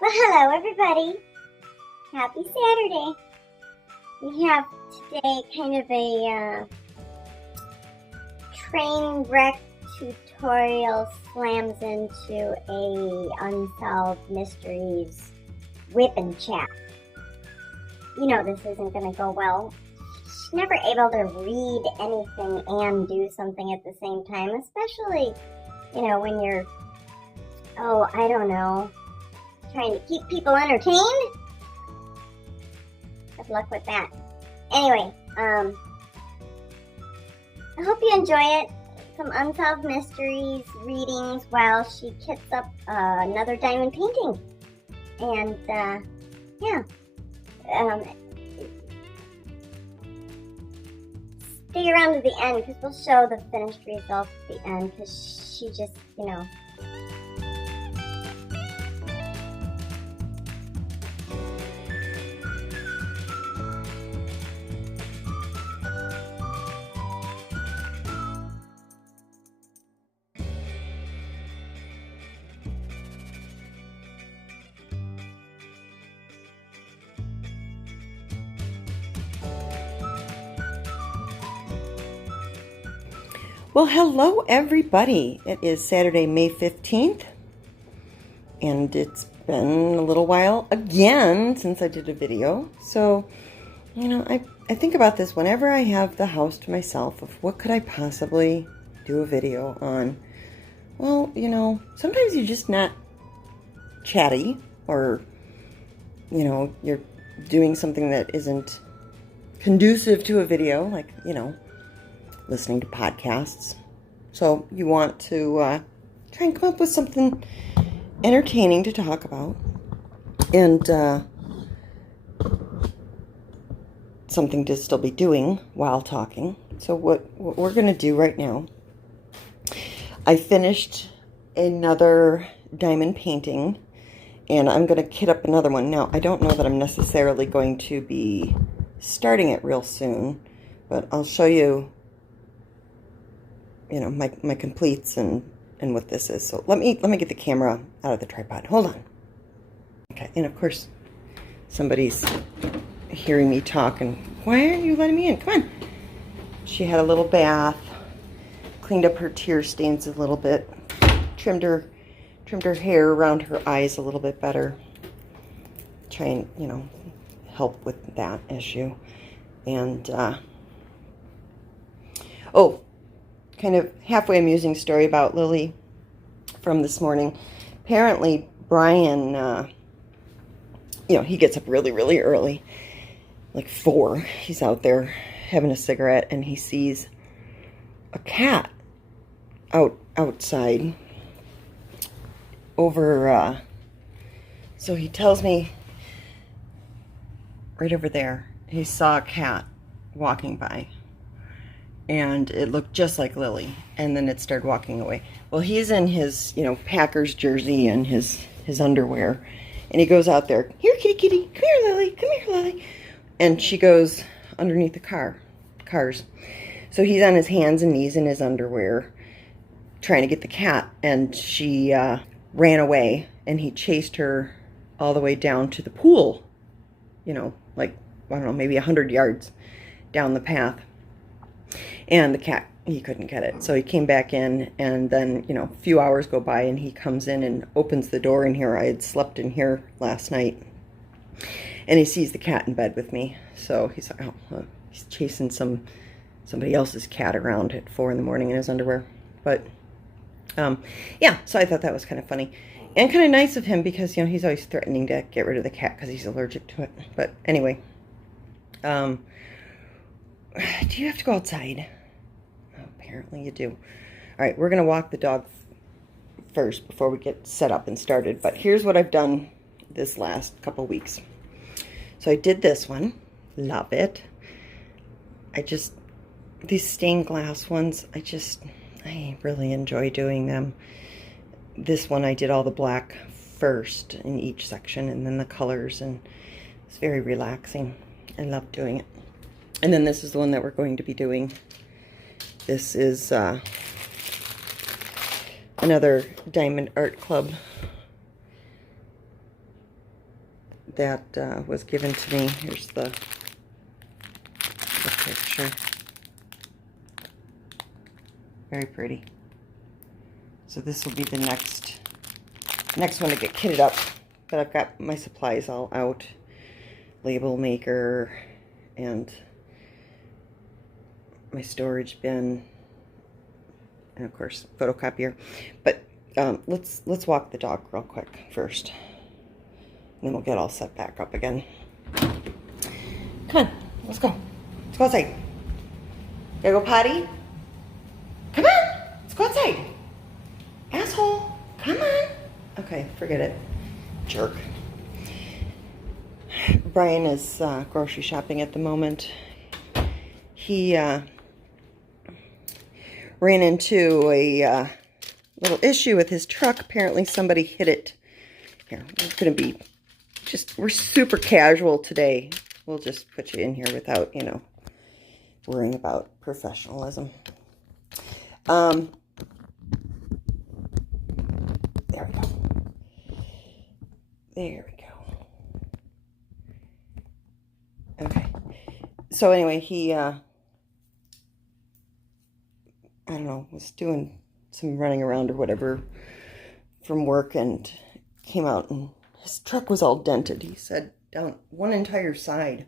Well, hello everybody. Happy Saturday. We have today kind of a train wreck tutorial slams into a Unsolved Mysteries whip and chat. You know this isn't going to go well. She's never able to read anything and do something at the same time, especially, when you're, I don't know, trying to keep people entertained. Good luck with that. Anyway, I hope you enjoy it. Some Unsolved Mysteries readings while she kits up another diamond painting. And, stay around to the end because we'll show the finished results at the end because she just, Well, hello everybody. It is Saturday, May 15th, and it's been a little while again since I did a video. So, I think about this whenever I have the house to myself of what could I possibly do a video on. Well, sometimes you're just not chatty or, you're doing something that isn't conducive to a video, like, listening to podcasts. So you want to try and come up with something entertaining to talk about and something to still be doing while talking. So what we're going to do right now, I finished another diamond painting and I'm going to kit up another one. Now, I don't know that I'm necessarily going to be starting it real soon, but I'll show you my completes and what this is. So let me get the camera out of the tripod. Hold on. Okay, and of course somebody's hearing me talk and why aren't you letting me in? Come on. She had a little bath, cleaned up her tear stains a little bit, trimmed her hair around her eyes a little bit better. Try and, help with that issue. And kind of halfway amusing story about Lily from this morning. Apparently, Brian, he gets up really, really early, like 4. He's out there having a cigarette, and he sees a cat outside over, so he tells me right over there, he saw a cat walking by. And it looked just like Lily, and then it started walking away. Well, he's in his, Packers jersey and his underwear, and he goes out there, here, kitty, kitty, come here, Lily, come here, Lily. And she goes underneath the cars. So he's on his hands and knees in his underwear, trying to get the cat, and she ran away, and he chased her all the way down to the pool, like, I don't know, maybe 100 yards down the path. And the cat, he couldn't get it. So he came back in, and then, a few hours go by, and he comes in and opens the door in here. I had slept in here last night. And he sees the cat in bed with me. So he's like, he's chasing somebody else's cat around at 4 in the morning in his underwear. But, yeah, so I thought that was kind of funny. And kind of nice of him because, he's always threatening to get rid of the cat because he's allergic to it. But anyway, do you have to go outside? Apparently you do. All right, we're going to walk the dog first before we get set up and started. But here's what I've done this last couple weeks. So I did this one. Love it. These stained glass ones, I really enjoy doing them. This one I did all the black first in each section and then the colors, and it's very relaxing. I love doing it. And then this is the one that we're going to be doing. This is another Diamond Art Club that was given to me. Here's the picture. Very pretty. So this will be the next one to get kitted up. But I've got my supplies all out. Label maker and my storage bin. And of course, photocopier. But let's walk the dog real quick first. And then we'll get all set back up again. Come on, let's go. Let's go outside. Gotta go potty? Come on, let's go outside. Asshole, come on. Okay, forget it. Jerk. Brian is grocery shopping at the moment. He ran into a little issue with his truck. Apparently somebody hit it. Here, it's going to be we're super casual today. We'll just put you in here without, worrying about professionalism. There we go. There we go. Okay. So anyway, he, I don't know, was doing some running around or whatever from work and came out and his truck was all dented. He said down one entire side.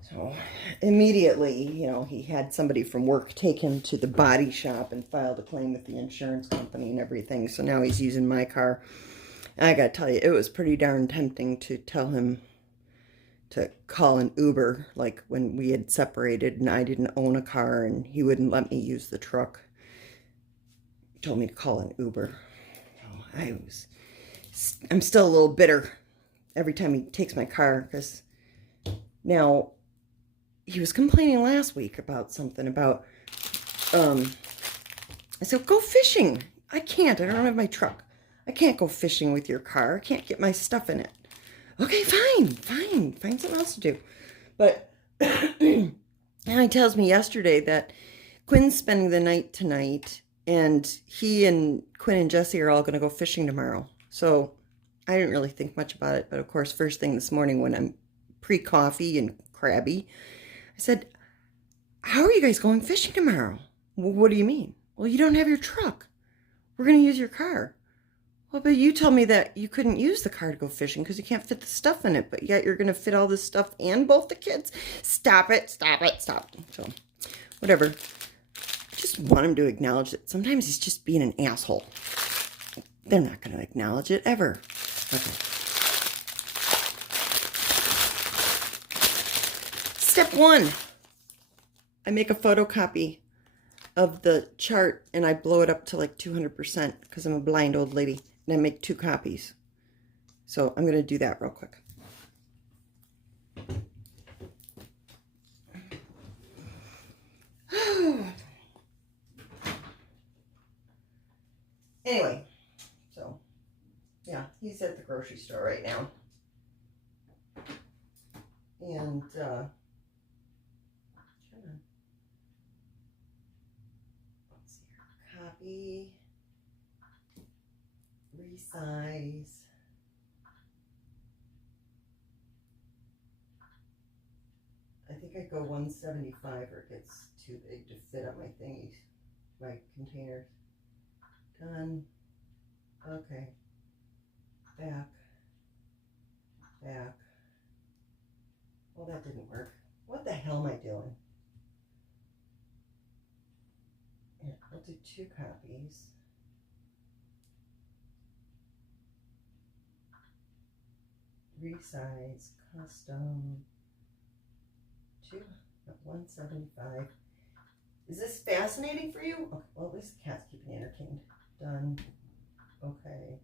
So immediately, he had somebody from work take him to the body shop and filed a claim with the insurance company and everything. So now he's using my car. And I gotta tell you, it was pretty darn tempting to tell him to call an Uber, like when we had separated and I didn't own a car and he wouldn't let me use the truck. He told me to call an Uber. So I'm still a little bitter every time he takes my car, because now he was complaining last week about something about, I said, go fishing. I can't, I don't have my truck. I can't go fishing with your car. I can't get my stuff in it. Okay, fine. Find something else to do. But and he tells me yesterday that Quinn's spending the night tonight, and he and Quinn and Jesse are all going to go fishing tomorrow. So I didn't really think much about it. But of course, first thing this morning when I'm pre-coffee and crabby, I said, how are you guys going fishing tomorrow? Well, what do you mean? Well, you don't have your truck. We're going to use your car. Well, but you told me that you couldn't use the car to go fishing because you can't fit the stuff in it, but yet you're going to fit all this stuff and both the kids? Stop it. So, whatever. I just want him to acknowledge that sometimes he's just being an asshole. They're not going to acknowledge it ever. Okay. Step 1. I make a photocopy of the chart and I blow it up to like 200% because I'm a blind old lady. And I make 2 copies. So I'm going to do that real quick. Anyway, so yeah, he's at the grocery store right now. And let's see here. Copy. Resize. I think I go 175 or it gets too big to fit on my thingies, my containers. Done. Okay. Back. Well, that didn't work. What the hell am I doing? Yeah, I'll do 2 copies. Resize, custom, 175. Is this fascinating for you? Okay, well, at least the cat's keeping me entertained. Done. Okay.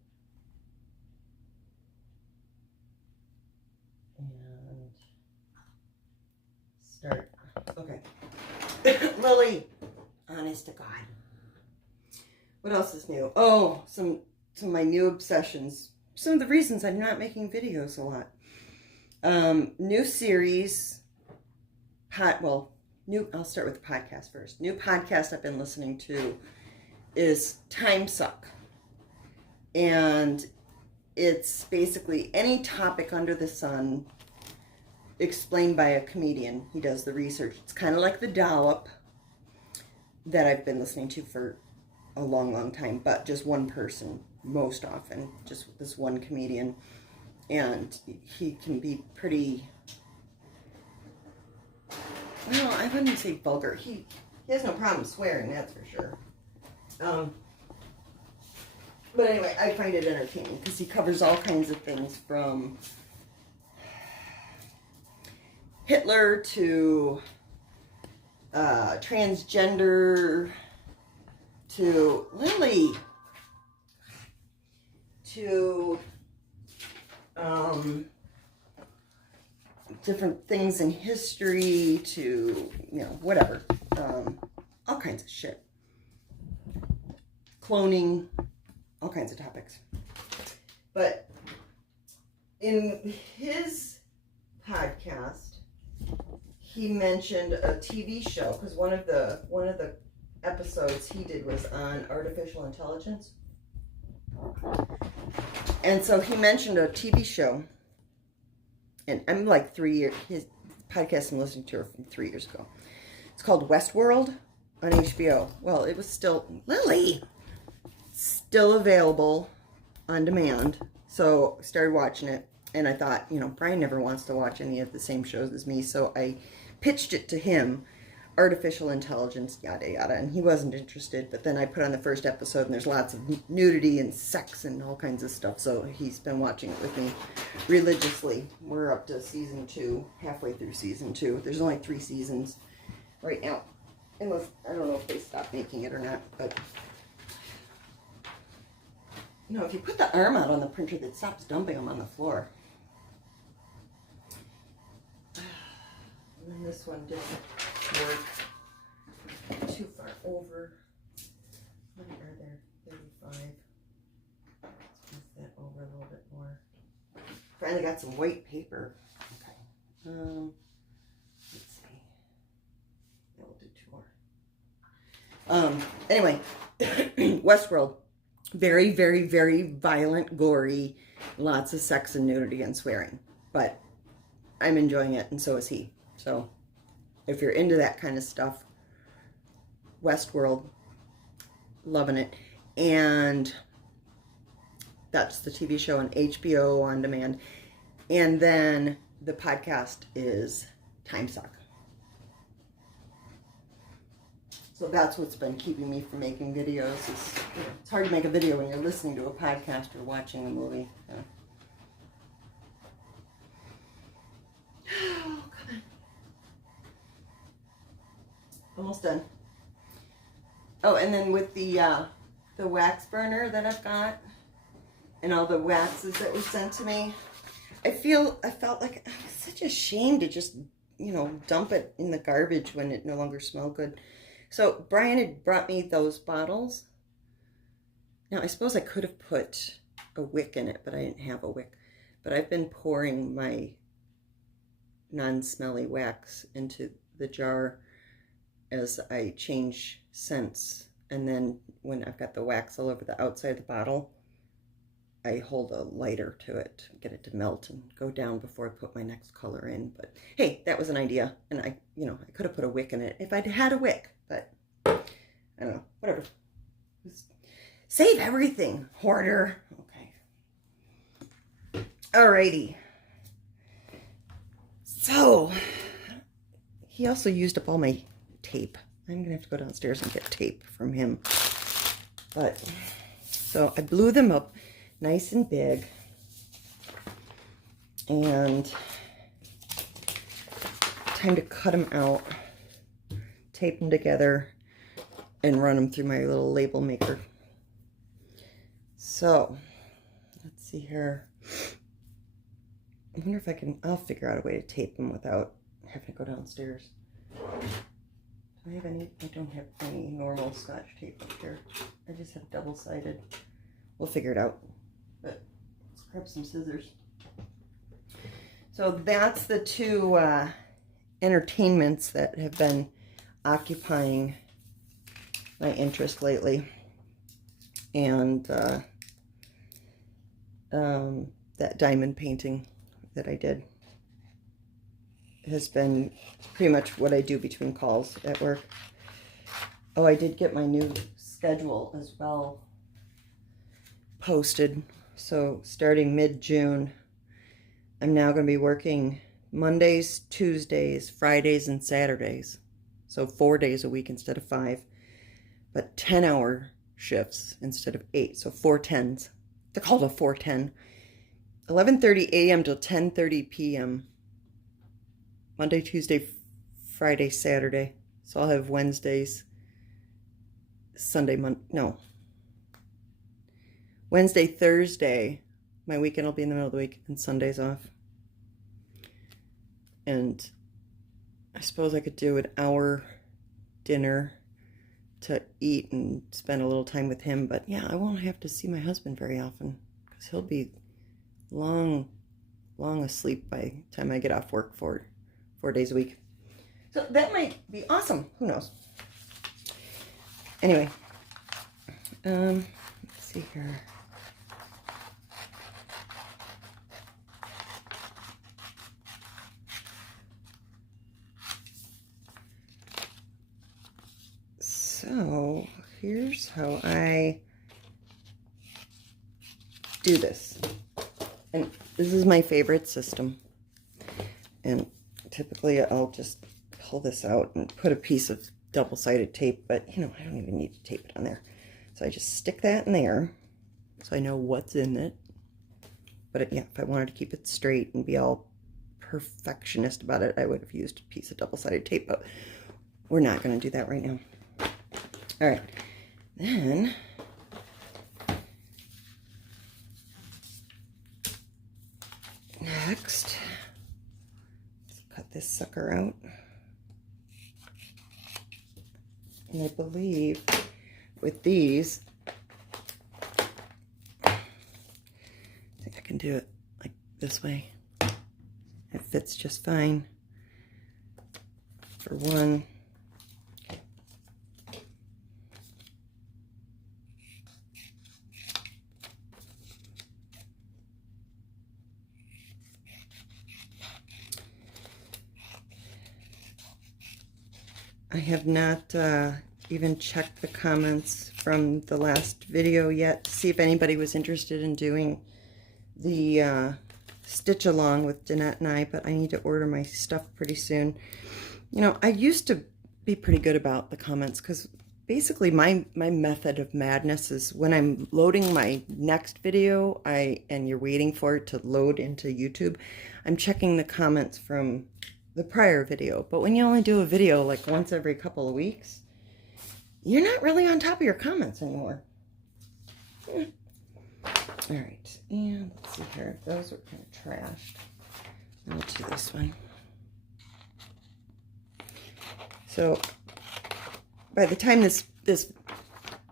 And start. Okay. Lily, honest to God. What else is new? Oh, some of my new obsessions. Some of the reasons I'm not making videos a lot. New series. I'll start with the podcast first. New podcast I've been listening to is Time Suck. And it's basically any topic under the sun explained by a comedian. He does the research. It's kind of like the Dollop that I've been listening to for a long, long time, but just one person most often, just this one comedian. And he can be pretty, well, I wouldn't say vulgar. He has no problem swearing, that's for sure. But anyway, I find it entertaining because he covers all kinds of things from Hitler to transgender to Lily to different things in history to, you know, whatever. All kinds of shit. Cloning, all kinds of topics. But in his podcast, he mentioned a TV show because one of the episodes he did was on artificial intelligence. And so he mentioned a TV show, and I'm like 3 years, his podcast I'm listening to from 3 years ago. It's called Westworld on HBO. Well, it was still, Lily, still available on demand. So I started watching it, and I thought, you know, Brian never wants to watch any of the same shows as me, so I pitched it to him, artificial intelligence, yada yada, and he wasn't interested. But then I put on the first episode, and there's lots of nudity and sex and all kinds of stuff, so he's been watching it with me religiously. We're up to season 2, halfway through season 2. There's only 3 seasons right now, unless, I don't know if they stopped making it or not, but you know, if you put the arm out on the printer, that stops dumping them on the floor. And then this one didn't work. Too far over. What are there? 35. Let's move that over a little bit more. Finally got some white paper. Okay. Let's see. Yeah, we'll do 2 more. Anyway, Westworld. Very, very, very violent, gory, lots of sex and nudity and swearing. But I'm enjoying it, and so is he. So if you're into that kind of stuff, Westworld, loving it. And that's the TV show on HBO on demand. And then the podcast is Time Suck. So that's what's been keeping me from making videos. It's hard to make a video when you're listening to a podcast or watching a movie. Yeah. Oh, come on. Almost done. Oh, and then with the wax burner that I've got and all the waxes that were sent to me, I felt like it was such a shame to just, you know, dump it in the garbage when it no longer smelled good. So Brian had brought me those bottles. Now I suppose I could have put a wick in it, but I didn't have a wick. But I've been pouring my non-smelly wax into the jar as I change scents. And then when I've got the wax all over the outside of the bottle, I hold a lighter to it, get it to melt and go down before I put my next color in. But hey, that was an idea. And I could have put a wick in it if I'd had a wick, but I don't know, whatever. Just save everything, hoarder. Okay. Alrighty. So, he also used up all my tape. I'm going to have to go downstairs and get tape from him. But, so I blew them up nice and big. And time to cut them out, tape them together, and run them through my little label maker. So, let's see here. I wonder if I'll figure out a way to tape them without having to go downstairs. Do I have any? I don't have any normal Scotch tape up here. I just have double-sided. We'll figure it out. But let's grab some scissors. So that's the 2 entertainments that have been occupying my interest lately. And that diamond painting that I did has been pretty much what I do between calls at work. Oh, I did get my new schedule as well posted. So starting mid-June, I'm now going to be working Mondays, Tuesdays, Fridays, and Saturdays. So 4 days a week instead of 5. But 10-hour shifts instead of 8. So 410s. They're called a 410. 11:30 a.m. till 10:30 p.m. Monday, Tuesday, Friday, Saturday. So I'll have Wednesdays, Wednesday, Thursday. My weekend will be in the middle of the week, and Sundays off. And I suppose I could do an hour dinner to eat and spend a little time with him. But yeah, I won't have to see my husband very often because he'll be long asleep by the time I get off work for 4 days a week. So that might be awesome. Who knows? Anyway, let's see here. So here's how I do this. And this is my favorite system. And typically I'll just pull this out and put a piece of double-sided tape, but you know, I don't even need to tape it on there. So I just stick that in there so I know what's in it. But yeah, if I wanted to keep it straight and be all perfectionist about it, I would have used a piece of double-sided tape, but we're not going to do that right now. All right, then next, let's cut this sucker out. And I believe with these, I think I can do it like this way. It fits just fine for one. I have not even checked the comments from the last video yet to see if anybody was interested in doing the stitch along with Danette and I, but I need to order my stuff pretty soon. You know, I used to be pretty good about the comments because basically my method of madness is when I'm loading my next video and you're waiting for it to load into YouTube, I'm checking the comments from the prior video. But when you only do a video like once every couple of weeks, you're not really on top of your comments anymore. All right, and let's see here. Those are kind of trashed. I'll do this one. So by the time this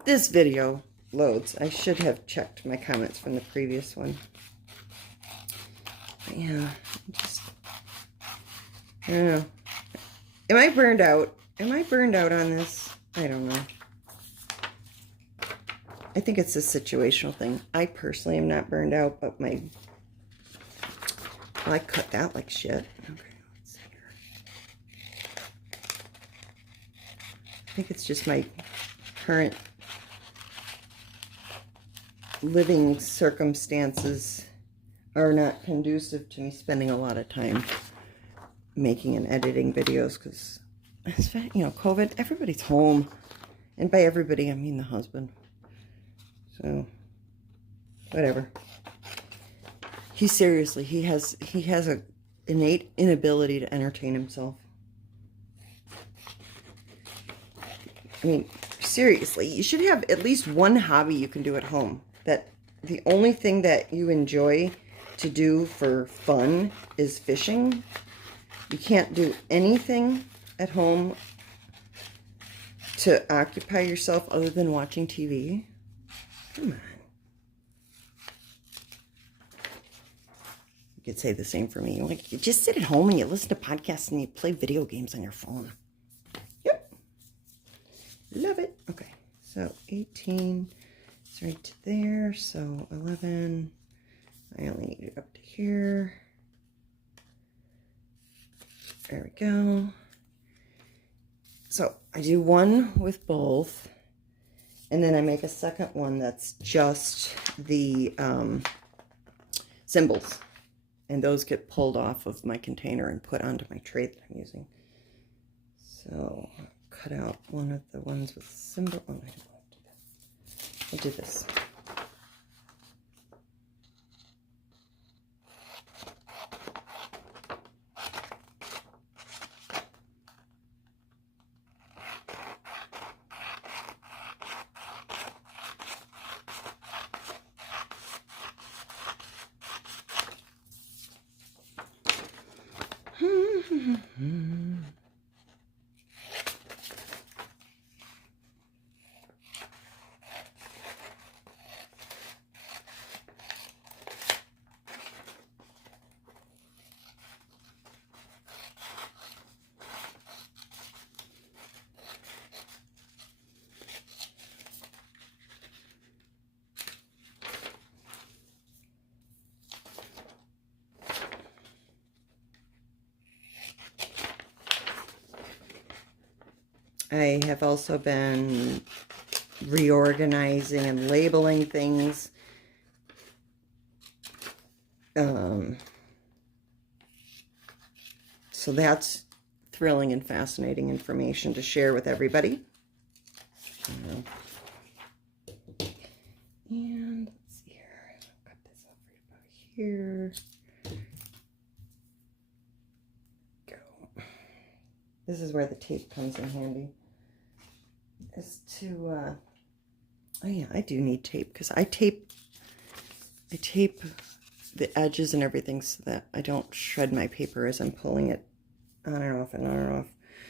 video loads, I should have checked my comments from the previous one. But yeah, I don't know. Am I burned out? Am I burned out on this? I don't know. I think it's a situational thing. I personally am not burned out, but well, I cut that like shit. Okay, let's see here. I think it's just my current living circumstances are not conducive to me spending a lot of time making and editing videos because, you know, COVID, everybody's home. And by everybody, I mean the husband. So, whatever. He has an innate inability to entertain himself. I mean, seriously, you should have at least one hobby you can do at home. That the only thing that you enjoy to do for fun is fishing. You can't do anything at home to occupy yourself other than watching TV. Come on. You could say the same for me. Like, you just sit at home and you listen to podcasts and you play video games on your phone. Yep. Love it. Okay, so 18 is right there. So 11, I only need it up to here. There we go. So I do one with both, and then I make a second one that's just the symbols, and those get pulled off of my container and put onto my tray that I'm using. So I'll cut out one of the ones with symbol. Oh, I don't want to do that. I'll do this. I have also been reorganizing and labeling things. So that's thrilling and fascinating information to share with everybody. And let's see here. I'll cut this off right about here. Go. This is where the tape comes in handy. Is to oh yeah, I do need tape because I tape the edges and everything so that I don't shred my paper as I'm pulling it on and off and on and off.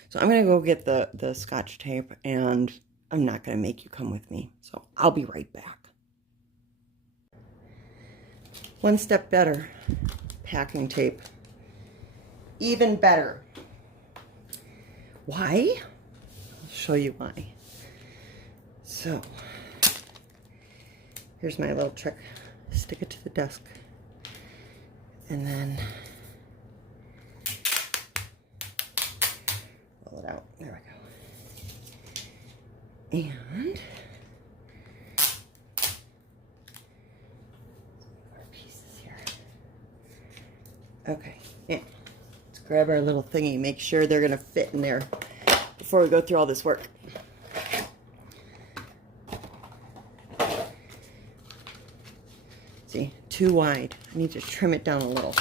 So I'm gonna go get the Scotch tape, and I'm not gonna make you come with me. So I'll be right back. One step better, packing tape. Even better. Why? I'll show you why. So, here's my little trick. Stick it to the desk. And then roll it out. There we go. And our pieces here. Okay. Yeah. Let's grab our little thingy. Make sure they're going to fit in there before we go through all this work. See, too wide. I need to trim it down a little.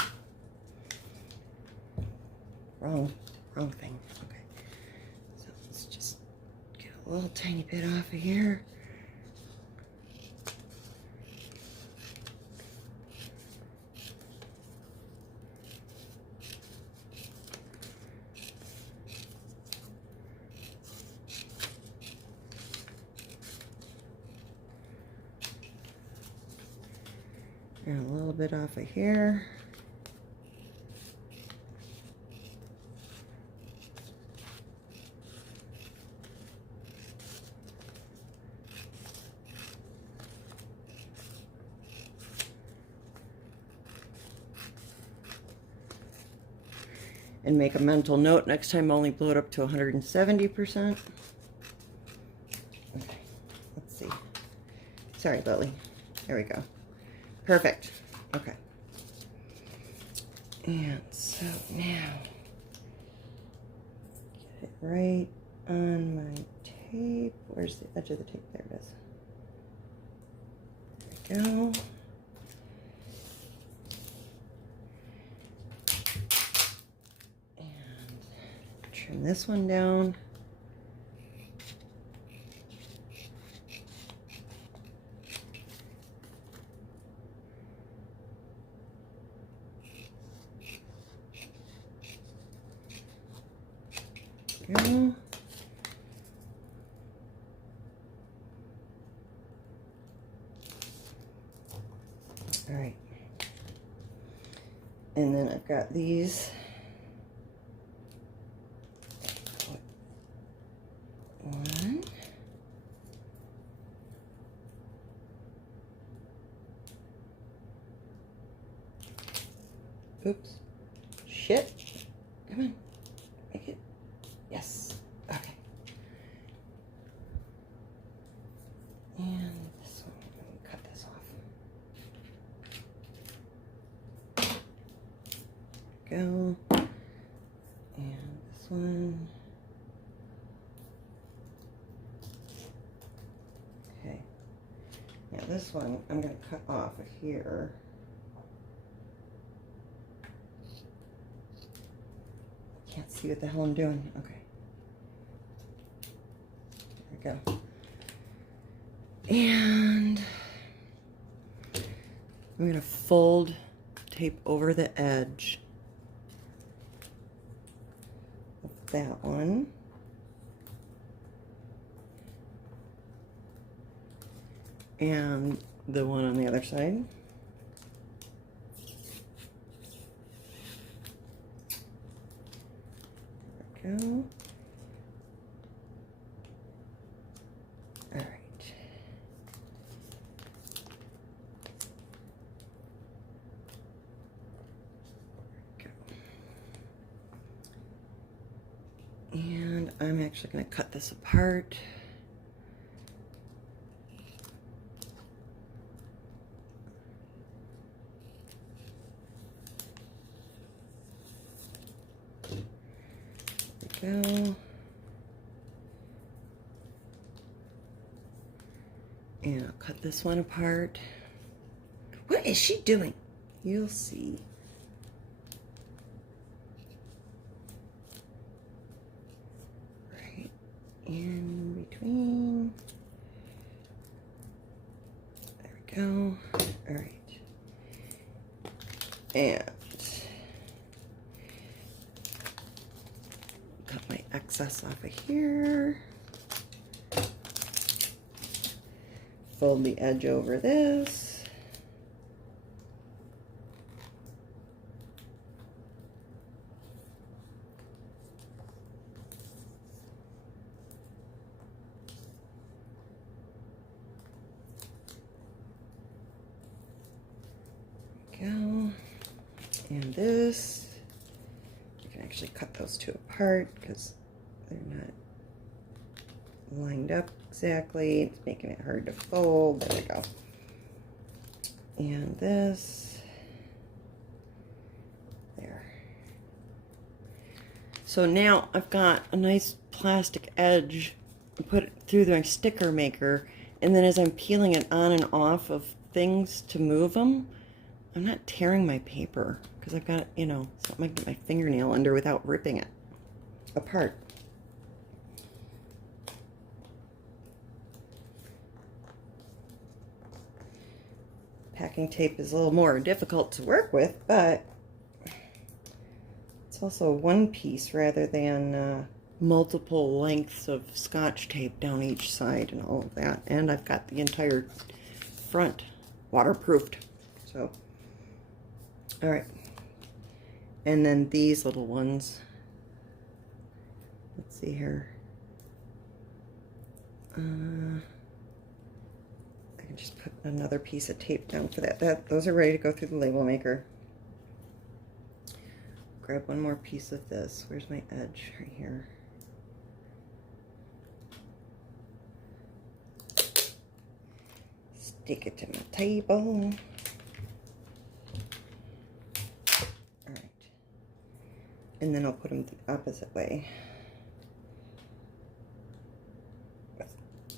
Wrong thing. Okay. So let's just get a little tiny bit off of here. And a little bit off of here. And make a mental note, next time only blow it up to 170%. Okay, let's see. Sorry, Lily. There we go. Perfect. Okay. And so now, get it right on my tape. Where's the edge of the tape? There it is. There we go. And trim this one down. Go. All right. And then I've got these. One. Oops. Shit. Come on. Make it. Yes. Okay. And this one, let me cut this off. Go. And this one. Okay. Now this one, I'm going to cut off of here. Can't see what the hell I'm doing. Okay. There we go. And I'm going to fold tape over the edge of that one. And the one on the other side. There we go. All right. And I'm actually going to cut this apart. There we go. And I'll cut this one apart. What is she doing? You'll see. In between. There we go. All right. And cut my excess off of here. Fold the edge over this. Go. And this, you can actually cut those two apart because they're not lined up exactly. It's making it hard to fold. There we go. And this, there. So now I've got a nice plastic edge. I put it through my sticker maker, and then as I'm peeling it on and off of things to move them, I'm not tearing my paper because I've got, you know, something I can get my fingernail under without ripping it apart. Packing tape is a little more difficult to work with, but it's also one piece rather than multiple lengths of Scotch tape down each side and all of that. And I've got the entire front waterproofed. So, all right. And then these little ones. Let's see here. I can just put another piece of tape down for that. Those are ready to go through the label maker. Grab one more piece of this. Where's my edge? Right here. Stick it to my table. All right. And then I'll put them the opposite way.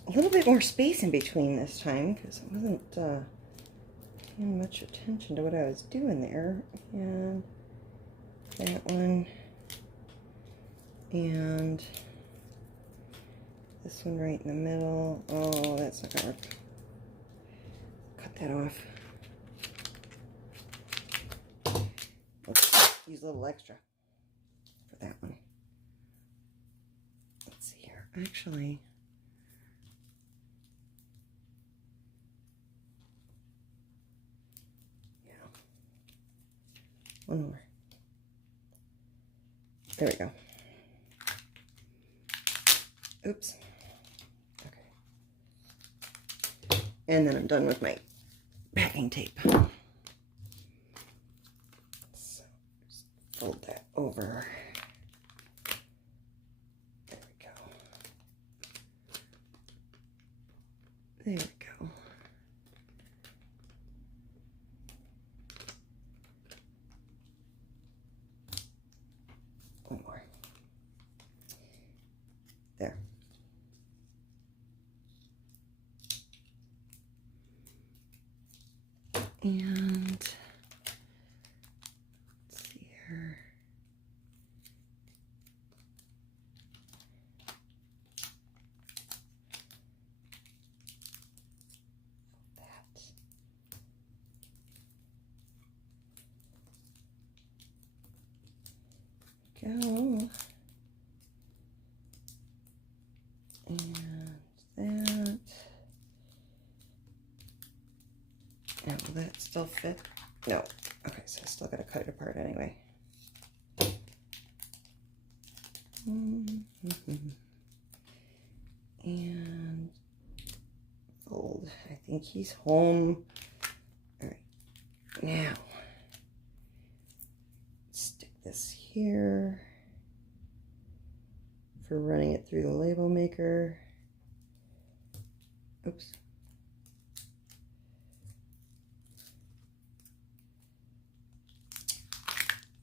A little bit more space in between this time because I wasn't paying much attention to what I was doing there. And that one, and this one right in the middle. Oh, that's not gonna work. Cut that off. Let's use a little extra for that one. Let's see here. Actually, yeah, one more. There we go. Oops. Okay. And then I'm done with my packing tape. So fold that over. There we go. There we go. One more. There. And let's see here. Go. And that. And will that still fit? No. Okay, so I still gotta cut it apart anyway. And fold. I think he's home. All right. Now, stick this here for running it through the label maker. Oops.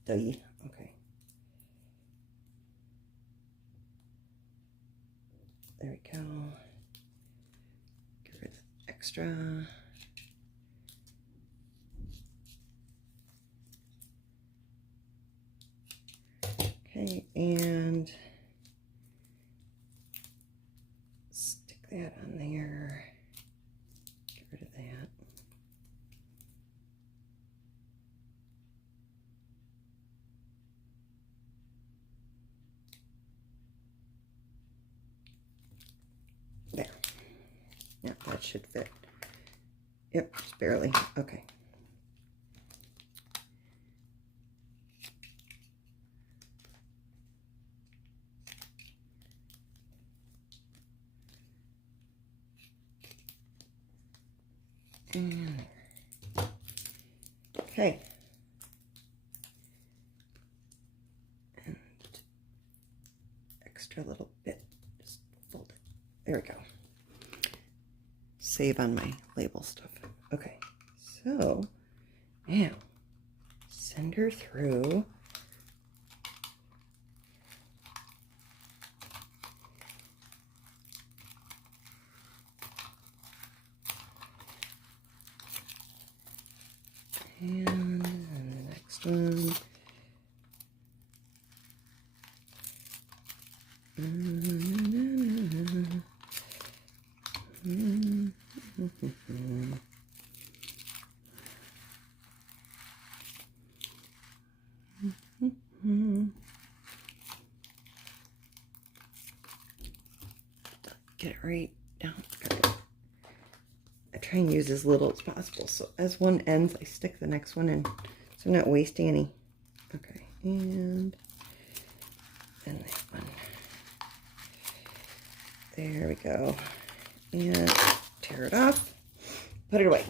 Doggy. Okay. There we go. Get rid of the extra. Okay, and stick that on there. Get rid of that. There. Yeah, that should fit. Yep, just barely. Okay. And there. Okay. And extra little bit. Just fold it. There we go. Save on my label stuff. Okay, so now send her through. And the next one. Get it right down. I try and use as little as possible, so as one ends, I stick the next one in, so I'm not wasting any. Okay, and that one. There we go. And tear it off. Put it away.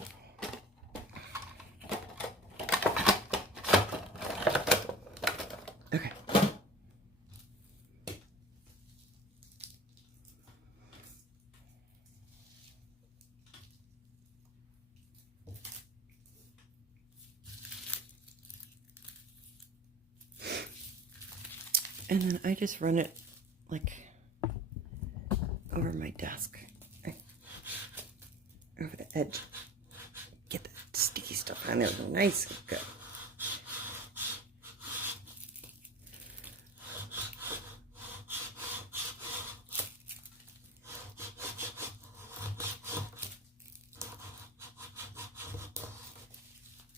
Okay. And then I just run it like over my desk, over the edge. Get the sticky stuff on there nice and good.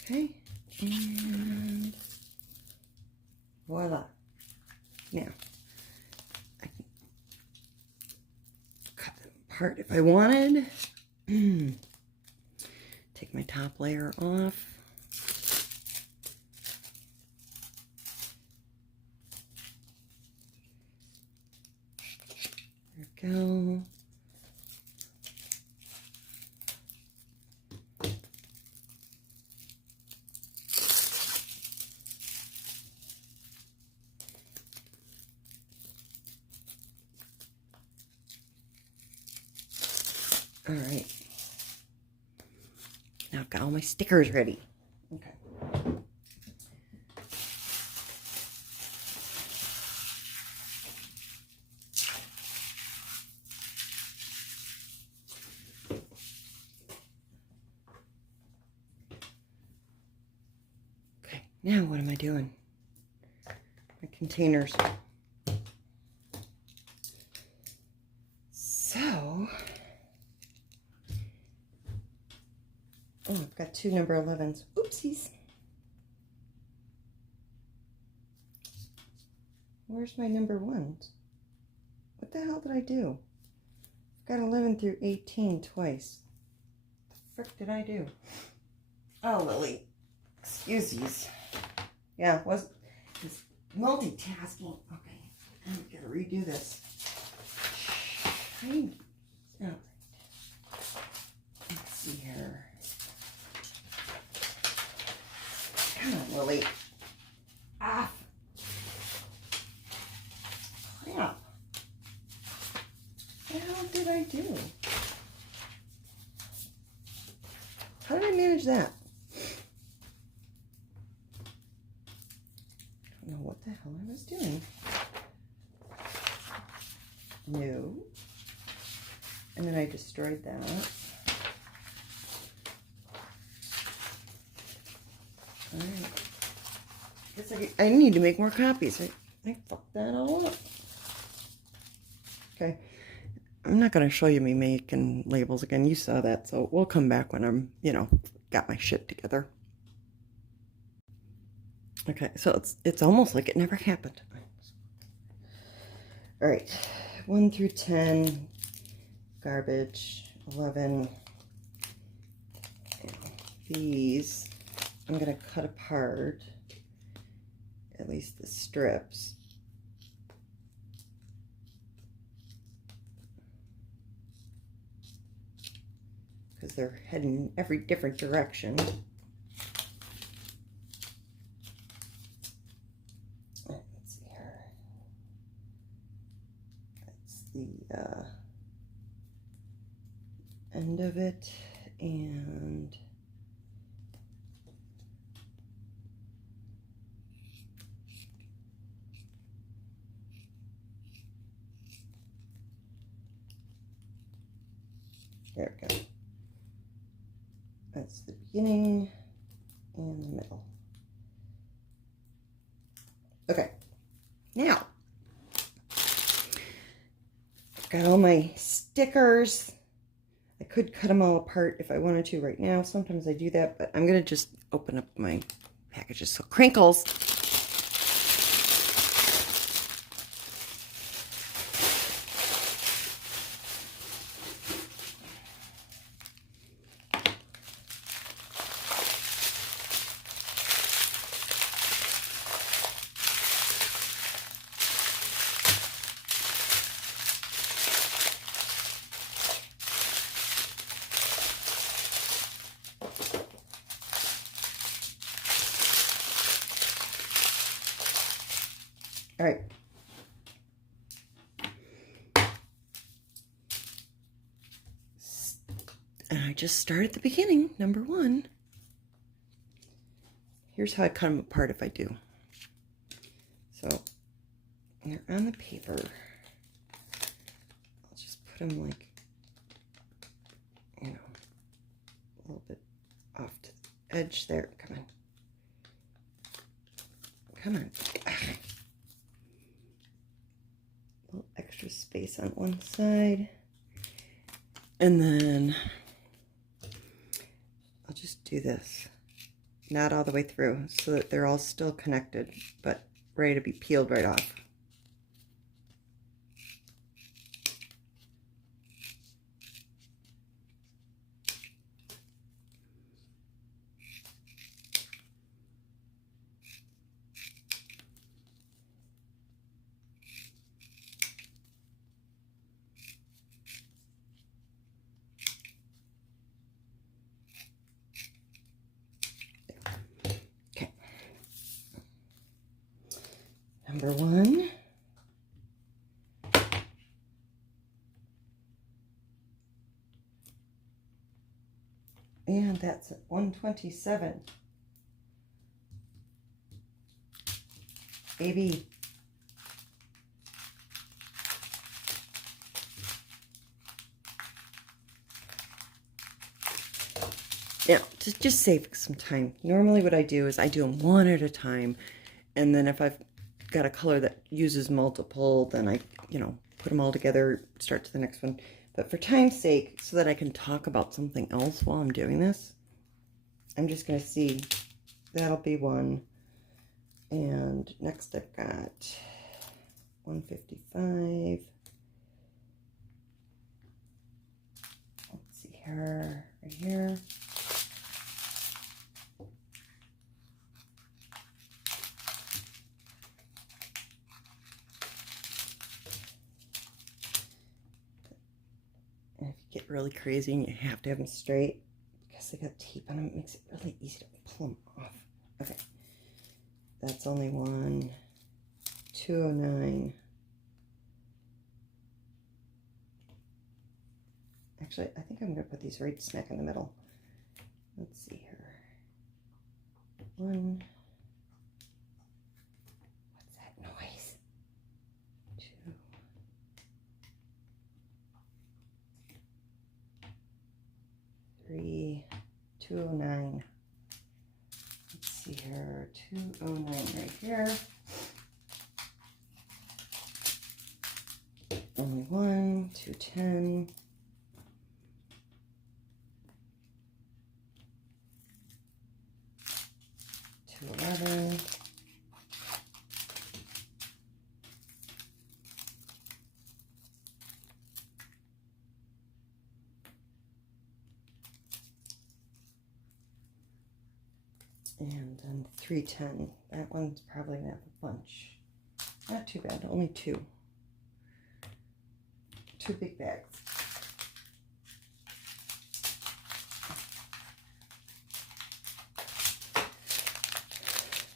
Okay, and voila. Now, I can cut them apart if I wanted. Take my top layer off. There we go. I've got all my stickers ready. Okay. Okay, now what am I doing? My containers. So, oh, I've got 2 number 11s. Oopsies. Where's my number 1s? What the hell did I do? I've got 11 through 18 twice. What the frick did I do? Oh, Lily. Excuses. Yeah, was multitasking. Okay, I've got to redo this. All right. Let's see here. Come on, Lily. Ah. Crap. What the hell did I do? How did I manage that? I don't know what the hell I was doing. No. And then I destroyed that. All right. Guess I need to make more copies. I fucked that all up. Okay. I'm not going to show you me making labels again. You saw that, so we'll come back when I'm, got my shit together. Okay, so it's almost like it never happened. All right. 1 through 10. Garbage. 11. And these I'm going to cut apart, at least the strips. Because they're heading in every different direction. Let's see here. That's the end of it, and there we go. That's the beginning and the middle. Okay, now I've got all my stickers. I could cut them all apart if I wanted to right now. Sometimes I do that, but I'm going to just open up my packages. So crinkles. All right. And I just start at the beginning, number 1. Here's how I cut them apart if I do. So they're on the paper. I'll just put them like, a little bit off to the edge there. Come on. Come on. A little extra space on one side. And then I'll just do this. Not all the way through, so that they're all still connected, but ready to be peeled right off. Number 1. And that's 127. AB. Yeah, just save some time. Normally what I do is I do them one at a time, and then if I've got a color that uses multiple, then I, put them all together, start to the next one. But for time's sake, so that I can talk about something else while I'm doing this, I'm just going to see. That'll be one. And next I've got 155. Let's see here, right here. And if you get really crazy and you have to have them straight, because they got tape on them, it makes it really easy to pull them off. Okay. That's only 1, 209. Actually, I think I'm going to put these right smack in the middle. Let's see here. 1. What's that noise? 2. 3. 209. Let's see here. 209 right here. Only 1. 210. 211. And then 310. That one's probably gonna have a bunch. Not too bad, only 2. 2 big bags.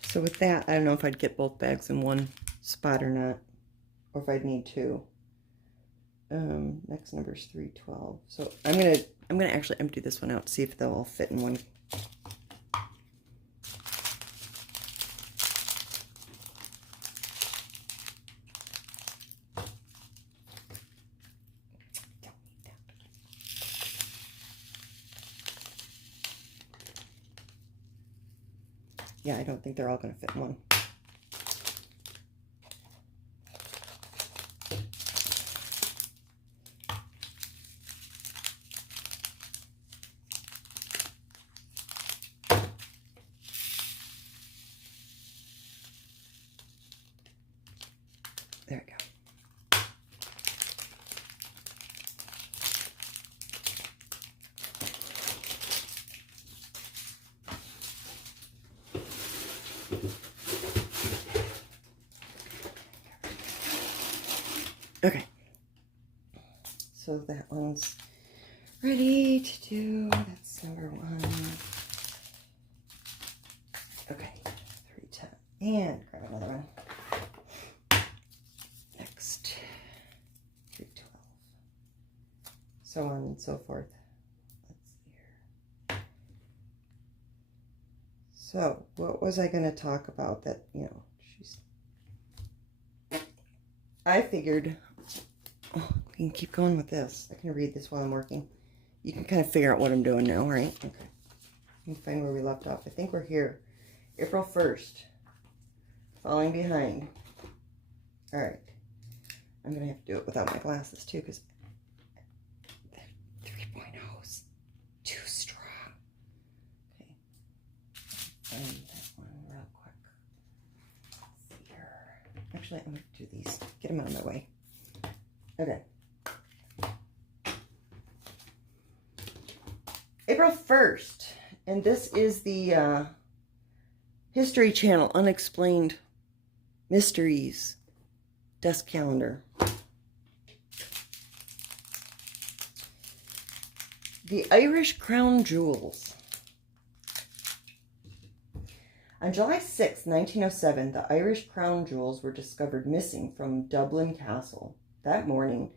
So with that, I don't know if I'd get both bags in one spot or not, or if I'd need 2. Next number is 312. So I'm gonna actually empty this one out to see if they'll all fit in one. Yeah, I don't think they're all going to fit in one. There we go. Okay, so that one's ready to do. That's number 1. Okay, 310. And grab another one. Next, 312. So on and so forth. Let's see here. So, what was I going to talk about that, I figured, we can keep going with this. I can read this while I'm working. You can kind of figure out what I'm doing now, right? Okay. Let me find where we left off. I think we're here. April 1st. Falling behind. All right. I'm going to have to do it without my glasses, too, because the 3.0's too strong. Okay. Find that one real quick. Let's see here. Actually, I'm going to do these. Get them out of my way. Okay. April 1st. And this is the History Channel Unexplained Mysteries desk calendar. The Irish Crown Jewels. On July 6, 1907, the Irish crown jewels were discovered missing from Dublin Castle. That morning,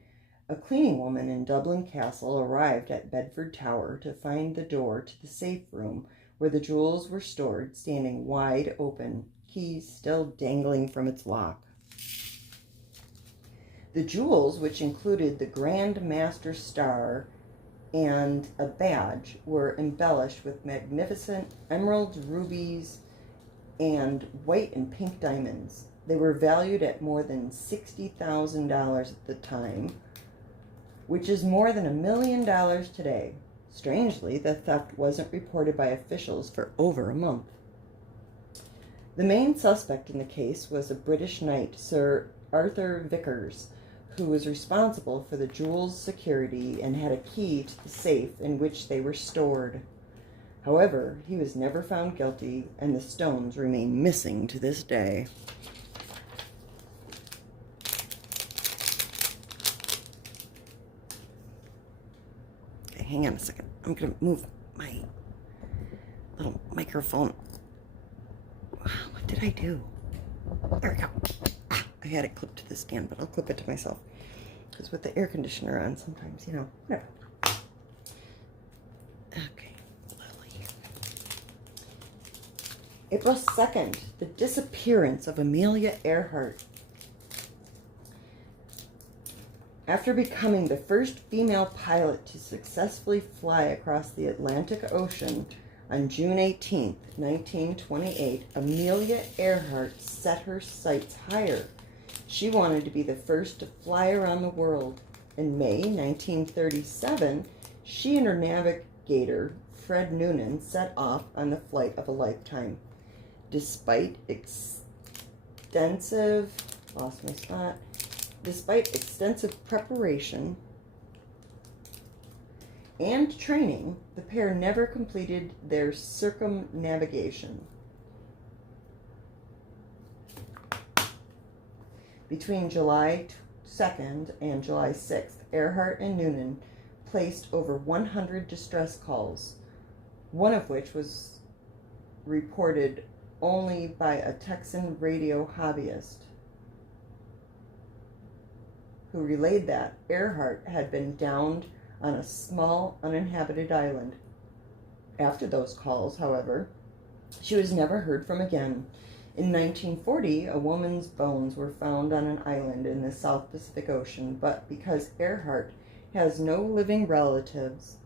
A cleaning woman in Dublin Castle arrived at Bedford Tower to find the door to the safe room where the jewels were stored standing wide open, keys still dangling from its lock. The jewels, which included the Grand Master Star and a badge, were embellished with magnificent emeralds, rubies, and white and pink diamonds. They were valued at more than $60,000 at the time, which is more than $1 million today. Strangely, the theft wasn't reported by officials for over a month. The main suspect in the case was a British knight, Sir Arthur Vickers, who was responsible for the jewels' security and had a key to the safe in which they were stored. However, he was never found guilty, and the stones remain missing to this day. Okay, hang on a second. I'm going to move my little microphone. What did I do? There we go. I had it clipped to the stand, but I'll clip it to myself. Because with the air conditioner on, sometimes, whatever. Okay, Lily. April 2nd, the disappearance of Amelia Earhart. After becoming the first female pilot to successfully fly across the Atlantic Ocean on June 18, 1928, Amelia Earhart set her sights higher. She wanted to be the first to fly around the world. In May 1937, she and her navigator, Fred Noonan, set off on the flight of a lifetime. Despite extensive preparation and training, the pair never completed their circumnavigation. Between July 2nd and July 6th, Earhart and Noonan placed over 100 distress calls, one of which was reported only by a Texan radio hobbyist, who relayed that Earhart had been downed on a small uninhabited island. After those calls, however, she was never heard from again. In 1940, a woman's bones were found on an island in the South Pacific Ocean, but because Earhart has no living relatives,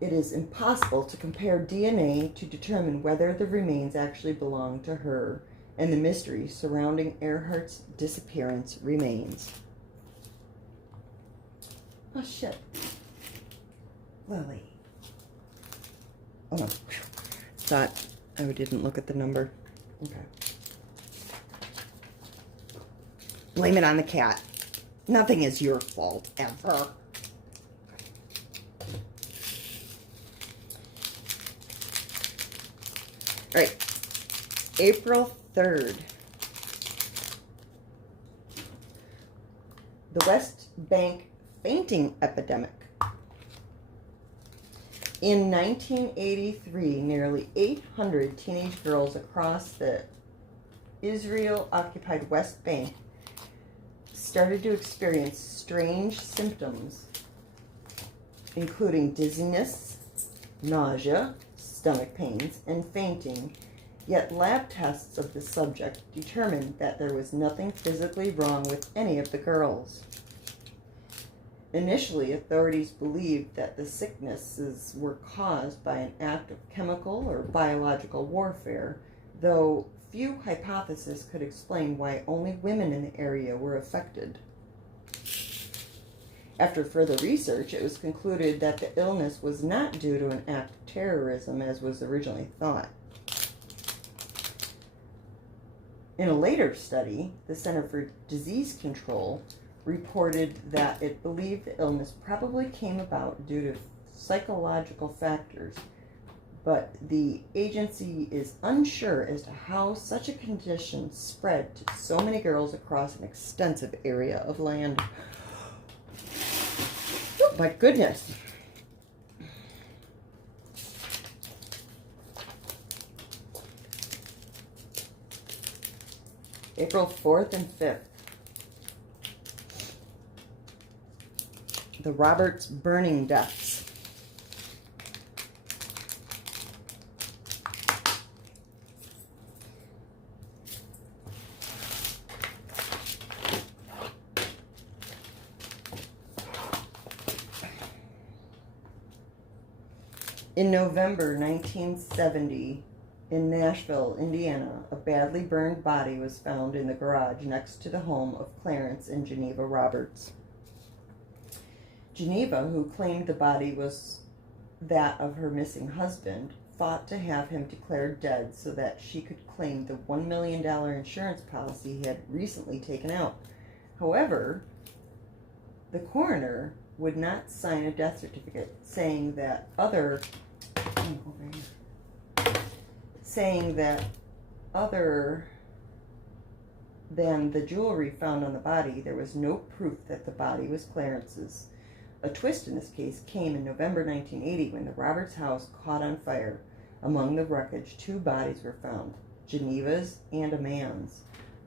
it is impossible to compare DNA to determine whether the remains actually belong to her, and the mystery surrounding Earhart's disappearance remains. Oh, shit. Lily. Oh, no. Thought I didn't look at the number. Okay. Blame it on the cat. Nothing is your fault, ever. All right. April 3rd. The West Bank fainting epidemic. In 1983, nearly 800 teenage girls across the Israel-occupied West Bank started to experience strange symptoms, including dizziness, nausea, stomach pains, and fainting. Yet lab tests of the subject determined that there was nothing physically wrong with any of the girls. Initially, authorities believed that the sicknesses were caused by an act of chemical or biological warfare, though few hypotheses could explain why only women in the area were affected. After further research, it was concluded that the illness was not due to an act of terrorism as was originally thought. In a later study, the Center for Disease Control reported that it believed the illness probably came about due to psychological factors, but the agency is unsure as to how such a condition spread to so many girls across an extensive area of land. Oh, my goodness. April 4th and 5th. The Roberts burning deaths. In November 1970, in Nashville, Indiana, a badly burned body was found in the garage next to the home of Clarence and Geneva Roberts. Geneva, who claimed the body was that of her missing husband, fought to have him declared dead so that she could claim the $1 million insurance policy he had recently taken out. However, the coroner would not sign a death certificate saying that other than the jewelry found on the body, there was no proof that the body was Clarence's. A twist in this case came in November 1980 when the Roberts house caught on fire. Among the wreckage, 2 bodies were found, Geneva's and a man's.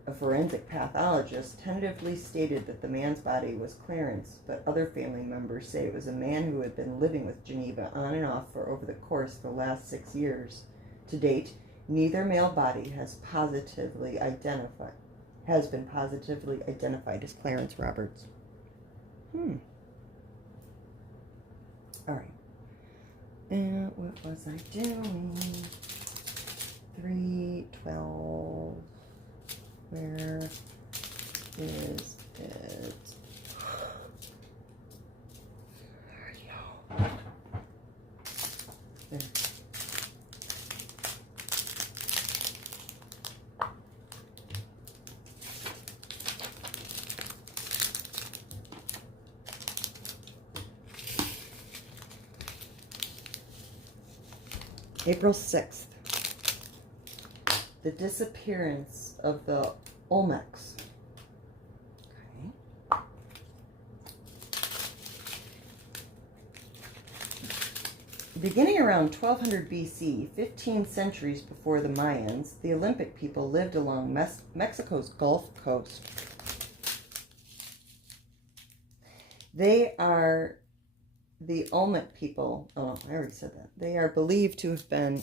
A forensic pathologist tentatively stated that the man's body was Clarence, but other family members say it was a man who had been living with Geneva on and off for over the course of the last 6 years. To date, neither male body has been positively identified as Clarence Roberts. All right. And what was I doing? 312. Where is it? There. April 6th. The disappearance of the Olmecs. Okay. Beginning around 1200 BC, 15 centuries before the Mayans, the Olympic people lived along Mexico's Gulf Coast. They are the Olmec people. Oh, I already said that. They are believed to have been.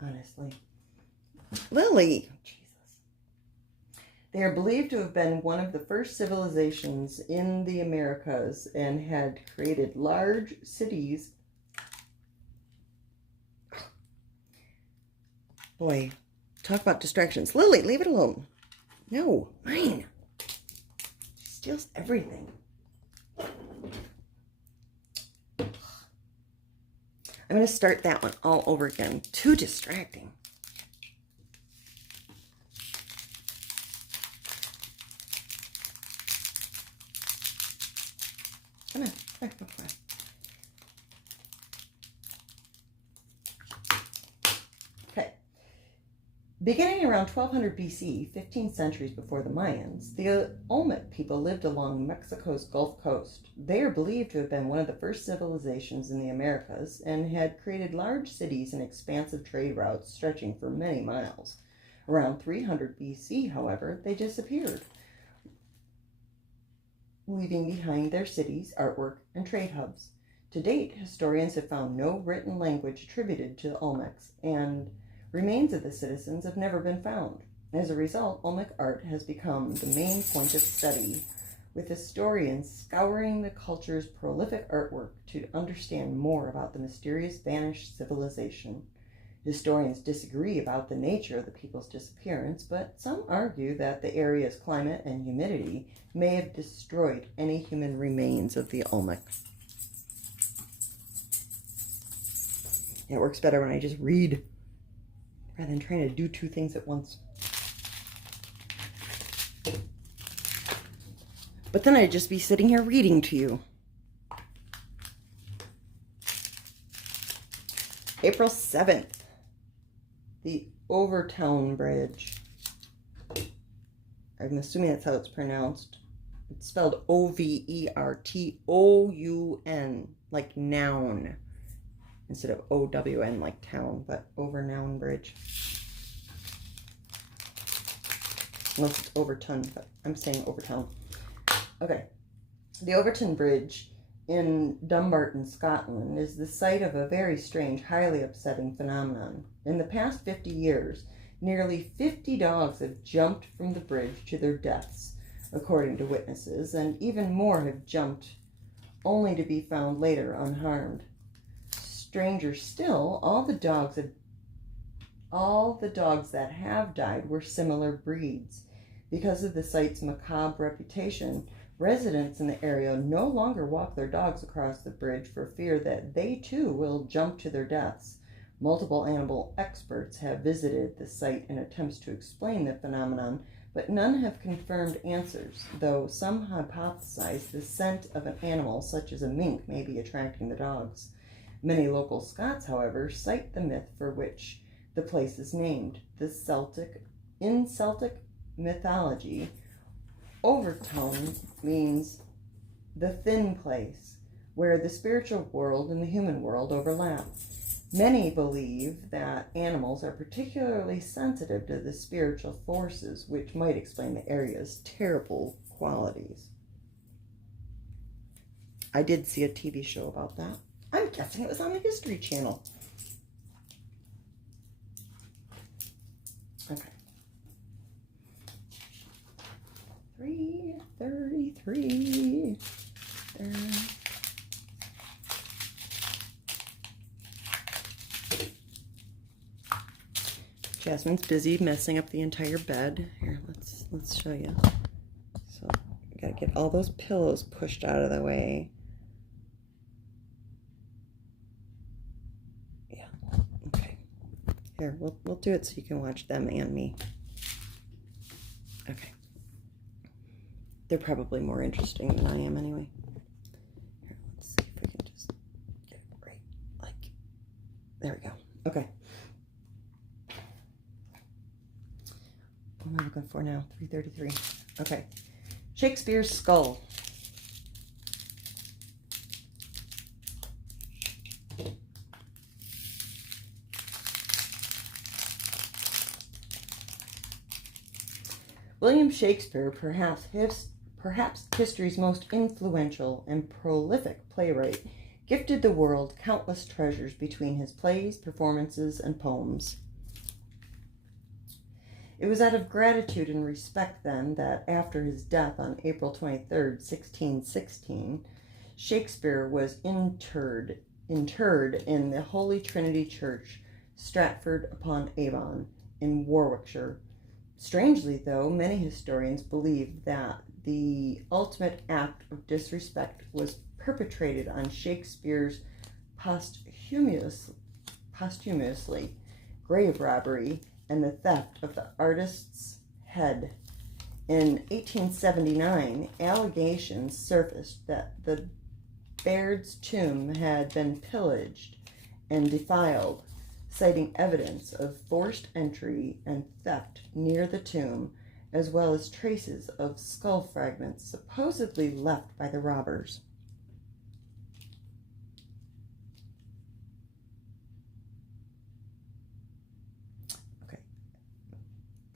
Honestly. Lily! Jesus. They are believed to have been one of the first civilizations in the Americas and had created large cities. Boy, talk about distractions. Lily, leave it alone. No, mine. She steals everything. I'm going to start that one all over again. Too distracting. Come on. Come on. Okay. Beginning around 1200 BC, 15 centuries before the Mayans, the Olmec people lived along Mexico's Gulf Coast. They are believed to have been one of the first civilizations in the Americas and had created large cities and expansive trade routes stretching for many miles. Around 300 BC, however, they disappeared, leaving behind their cities, artwork, and trade hubs. To date, historians have found no written language attributed to the Olmecs, and remains of the citizens have never been found. As a result, Olmec art has become the main point of study, with historians scouring the culture's prolific artwork to understand more about the mysterious vanished civilization. Historians disagree about the nature of the people's disappearance, but some argue that the area's climate and humidity may have destroyed any human remains of the Olmec. It works better when I just read rather than trying to do 2 things at once. But then I'd just be sitting here reading to you. April 7th. The Overtown Bridge. I'm assuming that's how it's pronounced. It's spelled O-V-E-R-T-O-U-N, like noun, instead of O-W-N, like town, but Overtown Bridge. Unless it's Overton, but I'm saying Overtown. Okay. The Overton Bridge in Dumbarton, Scotland, is the site of a very strange, highly upsetting phenomenon. In the past 50 years, nearly 50 dogs have jumped from the bridge to their deaths, according to witnesses, and even more have jumped only to be found later unharmed. Stranger still, all the dogs that have died were similar breeds. Because of the site's macabre reputation, residents in the area no longer walk their dogs across the bridge for fear that they too will jump to their deaths. Multiple animal experts have visited the site in attempts to explain the phenomenon, but none have confirmed answers, though some hypothesize the scent of an animal such as a mink may be attracting the dogs. Many local Scots, however, cite the myth for which the place is named. In Celtic mythology, Overton means the thin place, where the spiritual world and the human world overlap. Many believe that animals are particularly sensitive to the spiritual forces, which might explain the area's terrible qualities. I did see a TV show about that. I'm guessing it was on the History Channel. Okay. 333. There. Jasmine's busy messing up the entire bed. Here, let's show you. So, we gotta get all those pillows pushed out of the way. Yeah. Okay. Here, we'll do it so you can watch them and me. Okay. They're probably more interesting than I am anyway. Here, let's see if we can just get it right. Like, there we go. Okay. What am I looking for now? 333. Okay. Shakespeare's skull. William Shakespeare, perhaps history's most influential and prolific playwright, gifted the world countless treasures between his plays, performances, and poems. It was out of gratitude and respect, then, that after his death on April 23rd, 1616, Shakespeare was interred in the Holy Trinity Church, Stratford-upon-Avon, in Warwickshire. Strangely, though, many historians believe that the ultimate act of disrespect was perpetrated on Shakespeare's posthumously grave robbery and the theft of the artist's head. In 1879, allegations surfaced that the Baird's tomb had been pillaged and defiled, citing evidence of forced entry and theft near the tomb, as well as traces of skull fragments supposedly left by the robbers. Okay.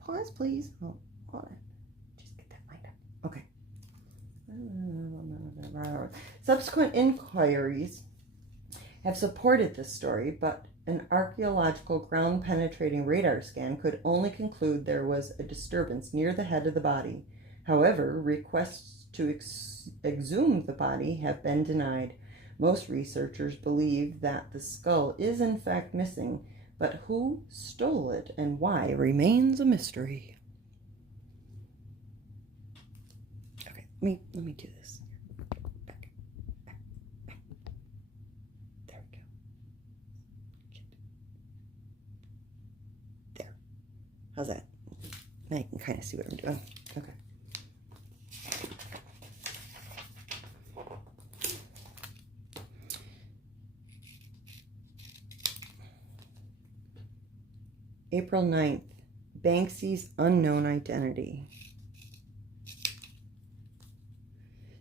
Pause, please. Oh, hold on. Just get that lined up. Okay. Subsequent inquiries have supported this story, but an archaeological ground-penetrating radar scan could only conclude there was a disturbance near the head of the body. However, requests to exhume the body have been denied. Most researchers believe that the skull is in fact missing, but who stole it and why remains a mystery. Okay, let me do this. Back. There we go. There. How's that? Now you can kind of see what I'm doing. Okay. April 9th, Banksy's unknown identity.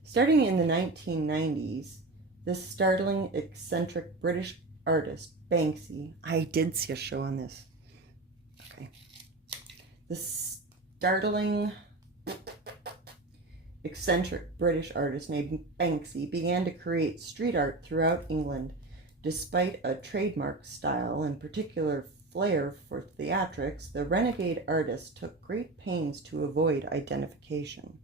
Starting in the 1990s, the startling, eccentric British artist Banksy, I did see a show on this. Okay. The startling eccentric British artist named Banksy began to create street art throughout England. Despite a trademark style and particular flair for theatrics, the renegade artist took great pains to avoid identification.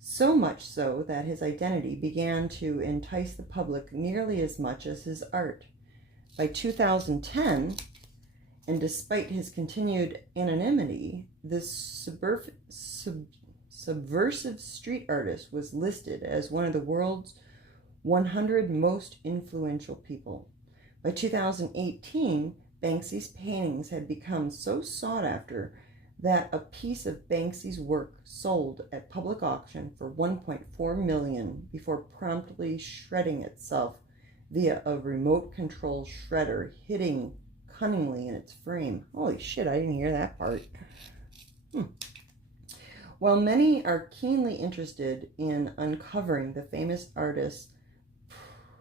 So much so that his identity began to entice the public nearly as much as his art. By 2010, and despite his continued anonymity, this subversive street artist was listed as one of the world's 100 most influential people. By 2018, Banksy's paintings had become so sought after that a piece of Banksy's work sold at public auction for $1.4 million before promptly shredding itself via a remote control shredder, hitting cunningly in its frame. Holy shit, I didn't hear that part. While many are keenly interested in uncovering the famous artist's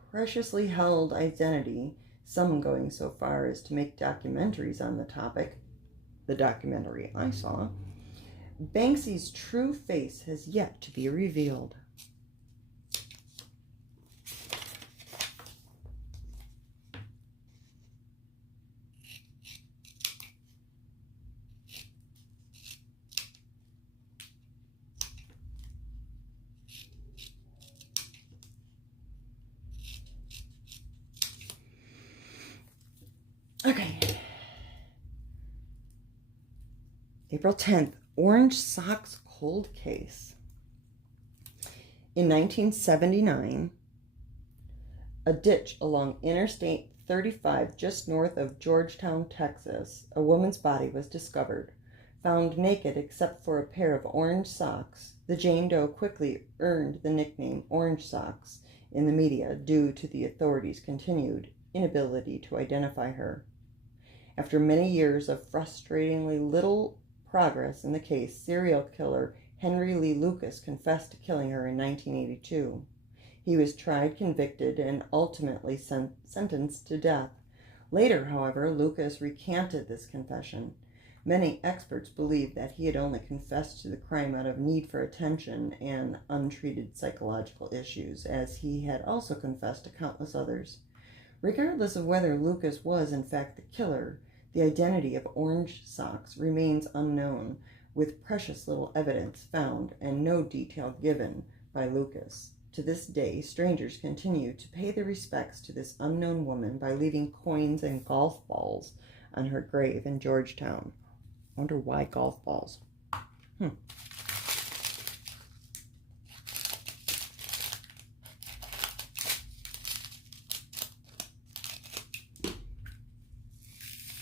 preciously held identity, some going so far as to make documentaries on the topic, the documentary I saw, Banksy's true face has yet to be revealed. Okay. April 10th, Orange Socks Cold Case. In 1979, a ditch along Interstate 35 just north of Georgetown, Texas, a woman's body was discovered. Found naked except for a pair of orange socks, the Jane Doe quickly earned the nickname Orange Socks in the media due to the authorities' continued inability to identify her. After many years of frustratingly little progress in the case, serial killer Henry Lee Lucas confessed to killing her in 1982. He was tried, convicted, and ultimately sentenced to death. Later, however, Lucas recanted this confession. Many experts believe that he had only confessed to the crime out of need for attention and untreated psychological issues, as he had also confessed to countless others. Regardless of whether Lucas was in fact the killer, the identity of Orange Socks remains unknown, with precious little evidence found and no detail given by Lucas. To this day, strangers continue to pay their respects to this unknown woman by leaving coins and golf balls on her grave in Georgetown. I wonder why golf balls.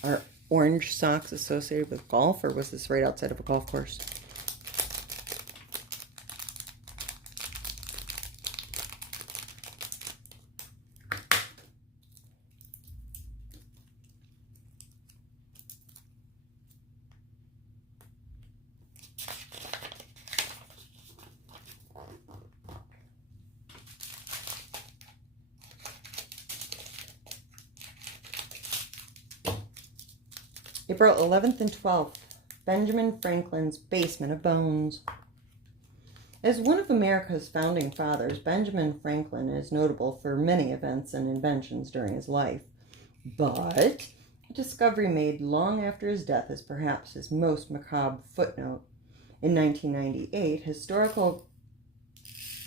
Are orange socks associated with golf, or was this right outside of a golf course? April 11th and 12th, Benjamin Franklin's Basement of Bones. As one of America's founding fathers, Benjamin Franklin is notable for many events and inventions during his life. But a discovery made long after his death is perhaps his most macabre footnote. In 1998, historical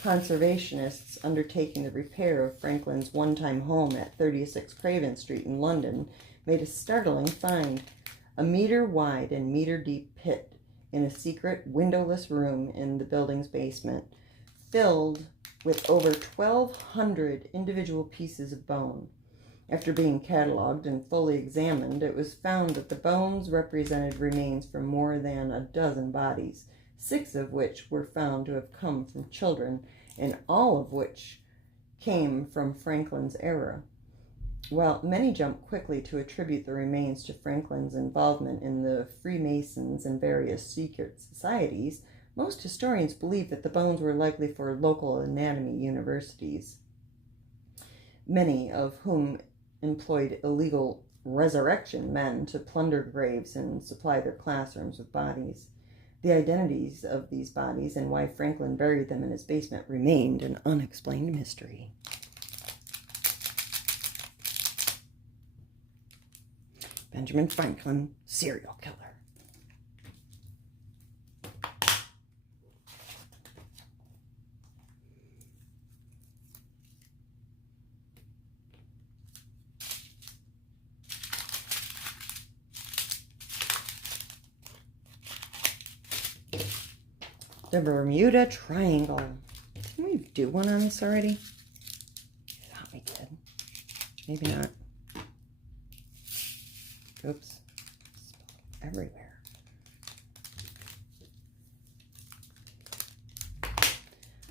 conservationists undertaking the repair of Franklin's one-time home at 36 Craven Street in London made a startling find. A meter-wide and meter-deep pit in a secret windowless room in the building's basement, filled with over 1,200 individual pieces of bone. After being cataloged and fully examined, it was found that the bones represented remains from more than a dozen bodies, 6 of which were found to have come from children, and all of which came from Franklin's era. While many jump quickly to attribute the remains to Franklin's involvement in the Freemasons and various secret societies, most historians believe that the bones were likely for local anatomy universities, many of whom employed illegal resurrection men to plunder graves and supply their classrooms with bodies. The identities of these bodies and why Franklin buried them in his basement remained an unexplained mystery. Benjamin Franklin, serial killer. The Bermuda Triangle. Didn't we do one on this already? I thought we did. Maybe not. Oops. Everywhere.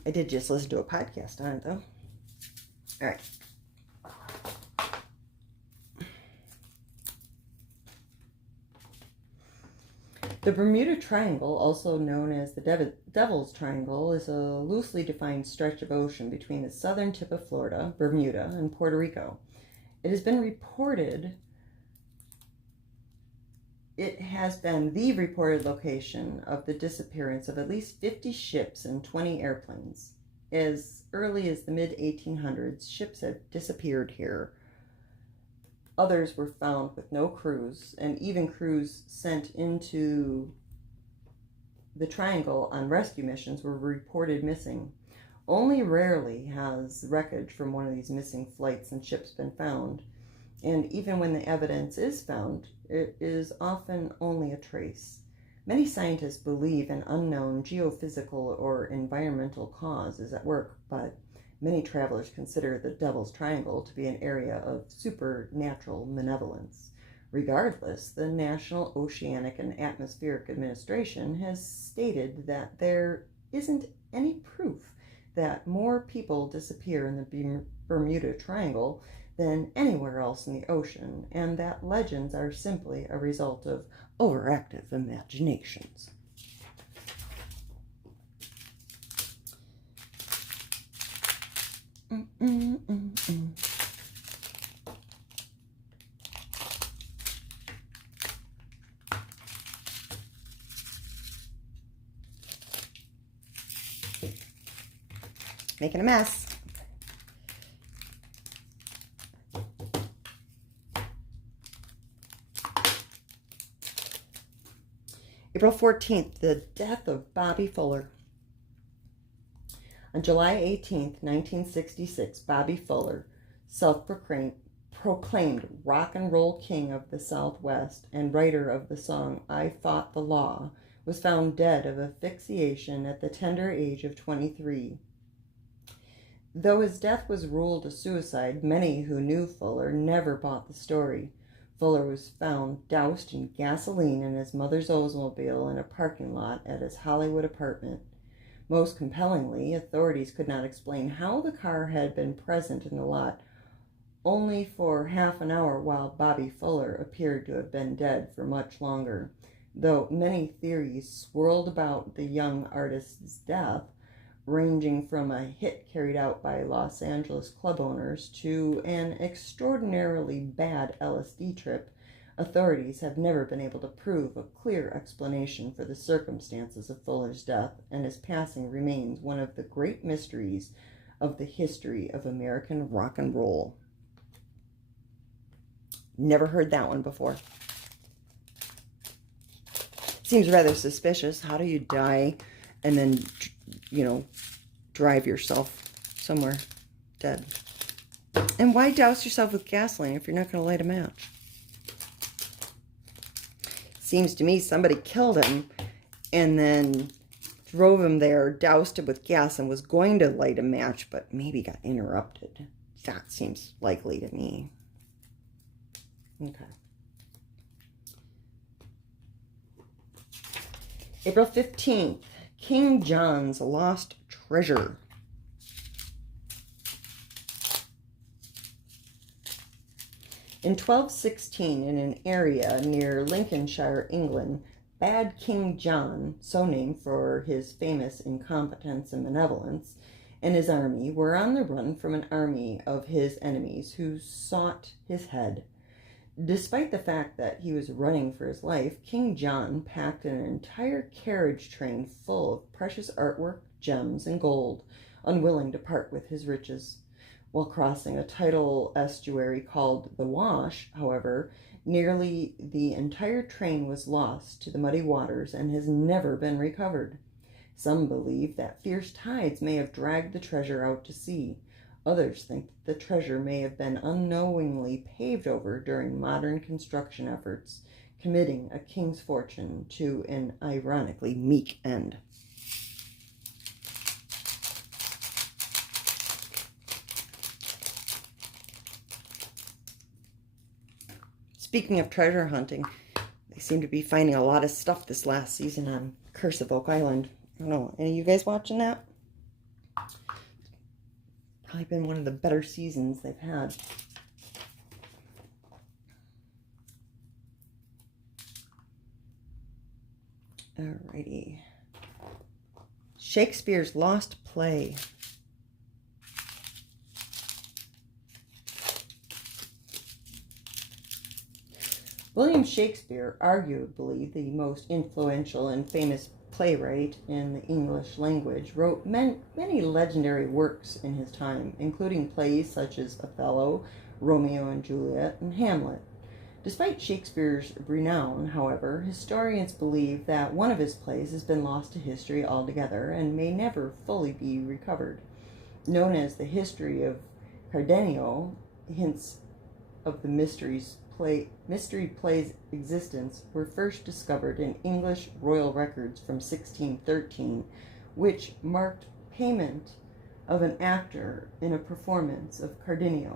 I did just listen to a podcast on it, though. All right. The Bermuda Triangle, also known as the Devil's Triangle, is a loosely defined stretch of ocean between the southern tip of Florida, Bermuda, and Puerto Rico. It has been the reported location of the disappearance of at least 50 ships and 20 airplanes. As early as the mid-1800s, ships had disappeared here. Others were found with no crews, and even crews sent into the triangle on rescue missions were reported missing. Only rarely has wreckage from one of these missing flights and ships been found, and even when the evidence is found, it is often only a trace. Many scientists believe an unknown geophysical or environmental cause is at work, but many travelers consider the Devil's Triangle to be an area of supernatural malevolence. Regardless, the National Oceanic and Atmospheric Administration has stated that there isn't any proof that more people disappear in the Bermuda Triangle than anywhere else in the ocean, and that legends are simply a result of overactive imaginations. Making a mess. April 14th, the death of Bobby Fuller. On July 18th, 1966, Bobby Fuller, self-proclaimed rock and roll king of the Southwest and writer of the song I Fought the Law, was found dead of asphyxiation at the tender age of 23. Though his death was ruled a suicide, many who knew Fuller never bought the story. Fuller was found doused in gasoline in his mother's Oldsmobile in a parking lot at his Hollywood apartment. Most compellingly, authorities could not explain how the car had been present in the lot only for half an hour while Bobby Fuller appeared to have been dead for much longer. Though many theories swirled about the young artist's death, ranging from a hit carried out by Los Angeles club owners to an extraordinarily bad LSD trip, authorities have never been able to prove a clear explanation for the circumstances of Fuller's death, and his passing remains one of the great mysteries of the history of American rock and roll. Never heard that one before. Seems rather suspicious. How do you die and then, drive yourself somewhere dead? And why douse yourself with gasoline if you're not going to light a match? Seems to me somebody killed him and then drove him there, doused him with gas, and was going to light a match, but maybe got interrupted. That seems likely to me. Okay. April 15th, King John's Lost Treasure. In 1216, in an area near Lincolnshire, England, Bad King John, so named for his famous incompetence and malevolence, and his army were on the run from an army of his enemies who sought his head. Despite the fact that he was running for his life, King John packed an entire carriage train full of precious artwork, gems, and gold, unwilling to part with his riches. While crossing a tidal estuary called the Wash, however, nearly the entire train was lost to the muddy waters and has never been recovered. Some believe that fierce tides may have dragged the treasure out to sea. Others think that the treasure may have been unknowingly paved over during modern construction efforts, committing a king's fortune to an ironically meek end. Speaking of treasure hunting, they seem to be finding a lot of stuff this last season on Curse of Oak Island. I don't know, any of you guys watching that? Probably been one of the better seasons they've had. Alrighty. Shakespeare's Lost Play. William Shakespeare, arguably the most influential and famous playwright in the English language, wrote many legendary works in his time, including plays such as Othello, Romeo and Juliet, and Hamlet. Despite Shakespeare's renown, however, historians believe that one of his plays has been lost to history altogether and may never fully be recovered. Known as the History of Cardenio, hints of the mystery play's existence were first discovered in English royal records from 1613, which marked payment of an actor in a performance of Cardenio.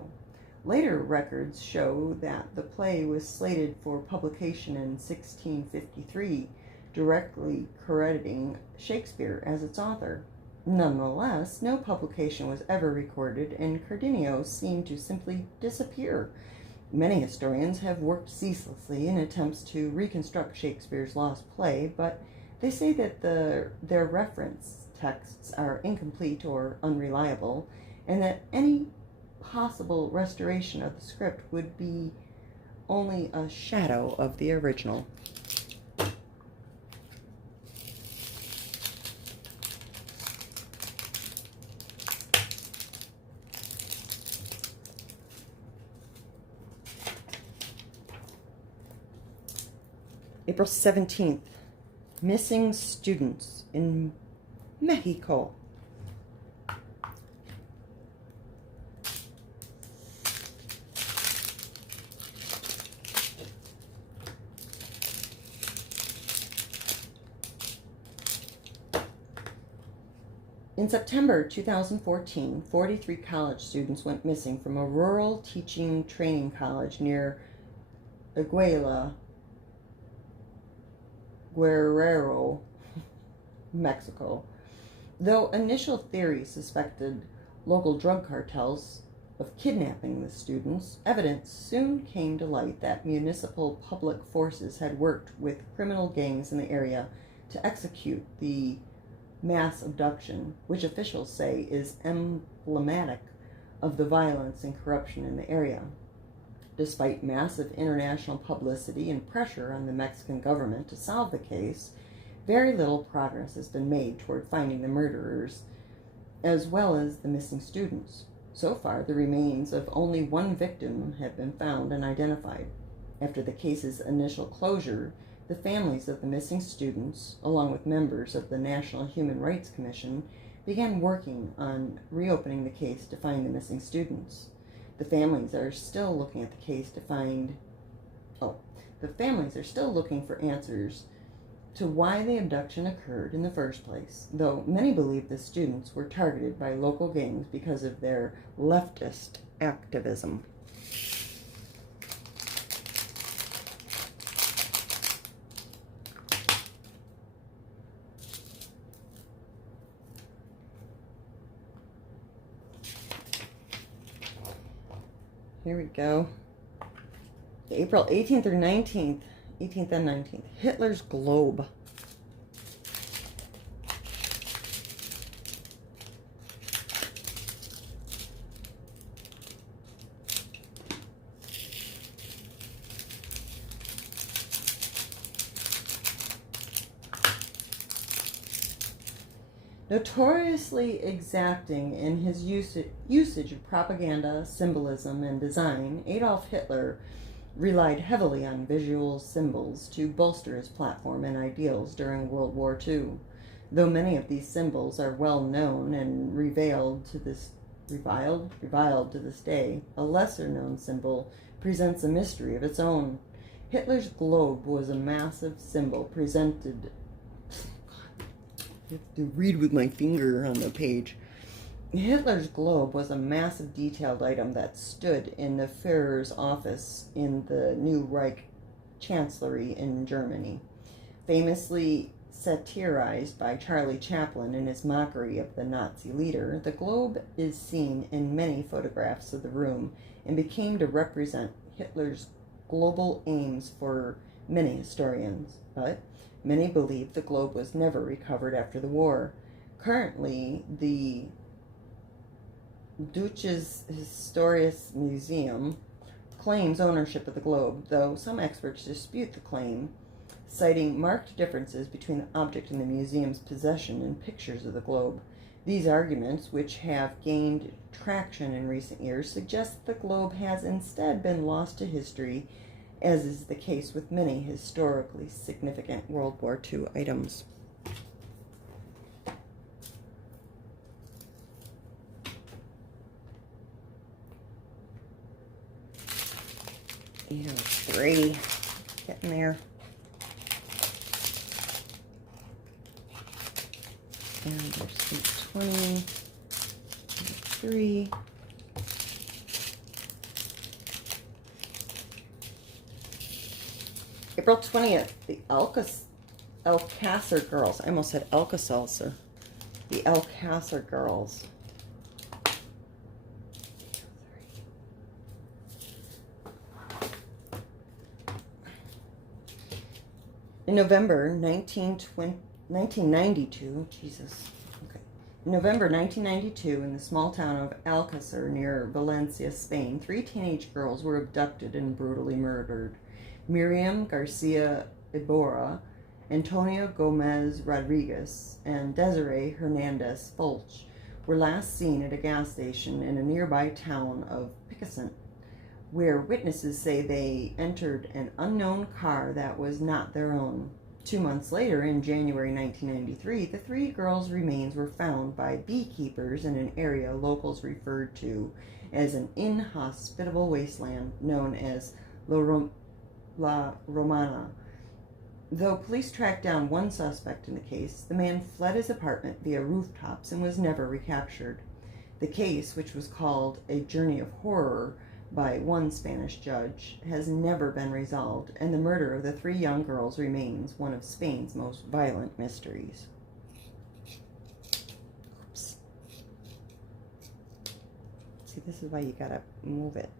Later records show that the play was slated for publication in 1653, directly crediting Shakespeare as its author. Nonetheless, no publication was ever recorded, and Cardenio seemed to simply disappear. Many historians have worked ceaselessly in attempts to reconstruct Shakespeare's lost play, but they say that their reference texts are incomplete or unreliable, and that any possible restoration of the script would be only a shadow of the original. April 17th, missing students in Mexico. In September 2014, 43 college students went missing from a rural teaching training college near Iguala, Guerrero, Mexico. Though initial theories suspected local drug cartels of kidnapping the students, evidence soon came to light that municipal public forces had worked with criminal gangs in the area to execute the mass abduction, which officials say is emblematic of the violence and corruption in the area. Despite massive international publicity and pressure on the Mexican government to solve the case, very little progress has been made toward finding the murderers, as well as the missing students. So far, the remains of only one victim have been found and identified. After the case's initial closure, the families of the missing students, along with members of the National Human Rights Commission, began working on reopening the case to find the missing students. The families are still looking at the case to find... the families are still looking for answers to why the abduction occurred in the first place, though many believe the students were targeted by local gangs because of their leftist activism. Here we go. April 18th or 19th. 18th and 19th. Hitler's Globe. Notoriously exacting in his usage of propaganda, symbolism, and design, Adolf Hitler relied heavily on visual symbols to bolster his platform and ideals during World War II. Though many of these symbols are well known and reviled to this day, a lesser known symbol presents a mystery of its own. Hitler's globe was a massive symbol presented. I have to read with my finger on the page. Hitler's globe was a massive detailed item that stood in the Führer's office in the new Reich Chancellery in Germany. Famously satirized by Charlie Chaplin in his mockery of the Nazi leader, the globe is seen in many photographs of the room and became to represent Hitler's global aims for many historians, but many believe the globe was never recovered after the war. Currently, the Deutsches Historisches Museum claims ownership of the globe, though some experts dispute the claim, citing marked differences between the object in the museum's possession and pictures of the globe. These arguments, which have gained traction in recent years, suggest that the globe has instead been lost to history, as is the case with many historically significant World War II items. Yeah, 3. Getting there. And there's 820. 3. April 20th, the Alcasar girls. I almost said Alka-Seltzer. The Alcasar girls. In November 1992, in November 1992, in the small town of Alcasar near Valencia, Spain, 3 teenage girls were abducted and brutally murdered. Miriam Garcia Iborra, Antonio Gomez Rodriguez, and Desiree Hernandez Fulch were last seen at a gas station in a nearby town of Picassent, where witnesses say they entered an unknown car that was not their own. 2 months later, in January 1993, the 3 girls' remains were found by beekeepers in an area locals referred to as an inhospitable wasteland known as La Romana. Though police tracked down one suspect in the case, the man fled his apartment via rooftops and was never recaptured. The case, which was called a journey of horror by one Spanish judge, has never been resolved, and the murder of the 3 young girls remains one of Spain's most violent mysteries. Oops. See, this is why you gotta move it.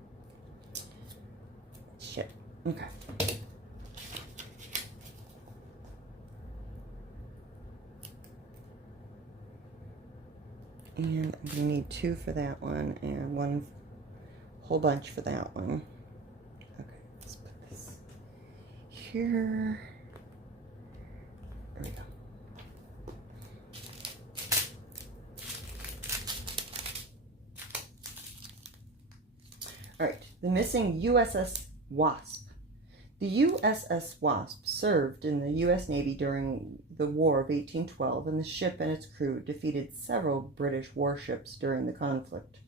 Shit. Okay. And I'm gonna need 2 for that one and 1 whole bunch for that one. Okay, let's put this here. There we go. All right, the missing USS Wasp. The USS Wasp served in the U.S. Navy during the War of 1812, and the ship and its crew defeated several British warships during the conflict.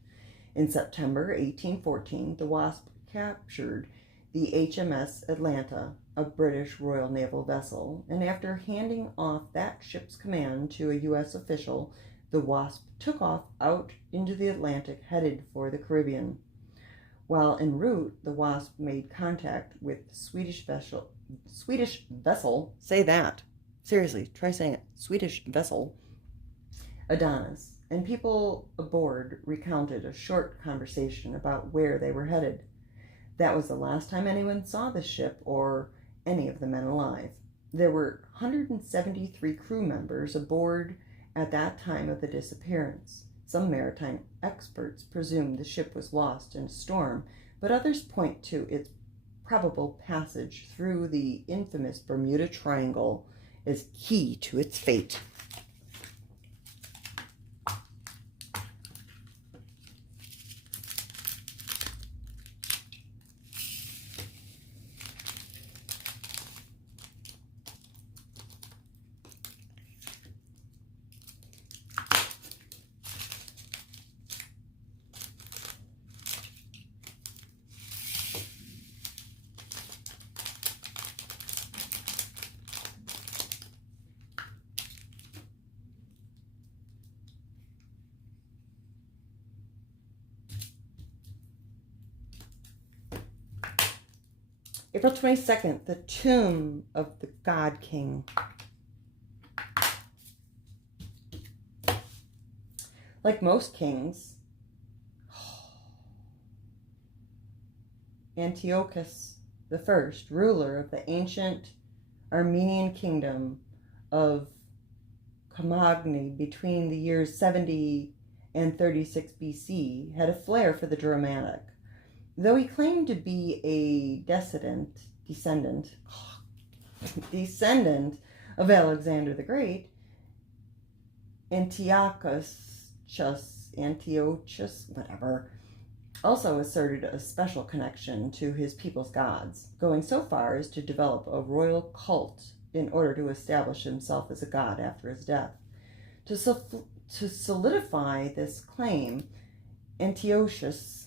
In September 1814, the Wasp captured the HMS Atlanta, a British Royal Naval vessel, and after handing off that ship's command to a U.S. official, the Wasp took off out into the Atlantic, headed for the Caribbean. While en route, the Wasp made contact with the Swedish vessel, say that, seriously, try saying it, Swedish vessel, Adonis, and people aboard recounted a short conversation about where they were headed. That was the last time anyone saw the ship or any of the men alive. There were 173 crew members aboard at that time of the disappearance. Some maritime experts presume the ship was lost in a storm, but others point to its probable passage through the infamous Bermuda Triangle as key to its fate. April 22nd, the tomb of the God King. Like most kings, Antiochus I, ruler of the ancient Armenian kingdom of Commagny between the years 70 and 36 BC, had a flair for the dramatic. Though he claimed to be a descendant of Alexander the Great, Antiochus, whatever, also asserted a special connection to his people's gods, going so far as to develop a royal cult in order to establish himself as a god after his death. To solidify this claim, Antiochus,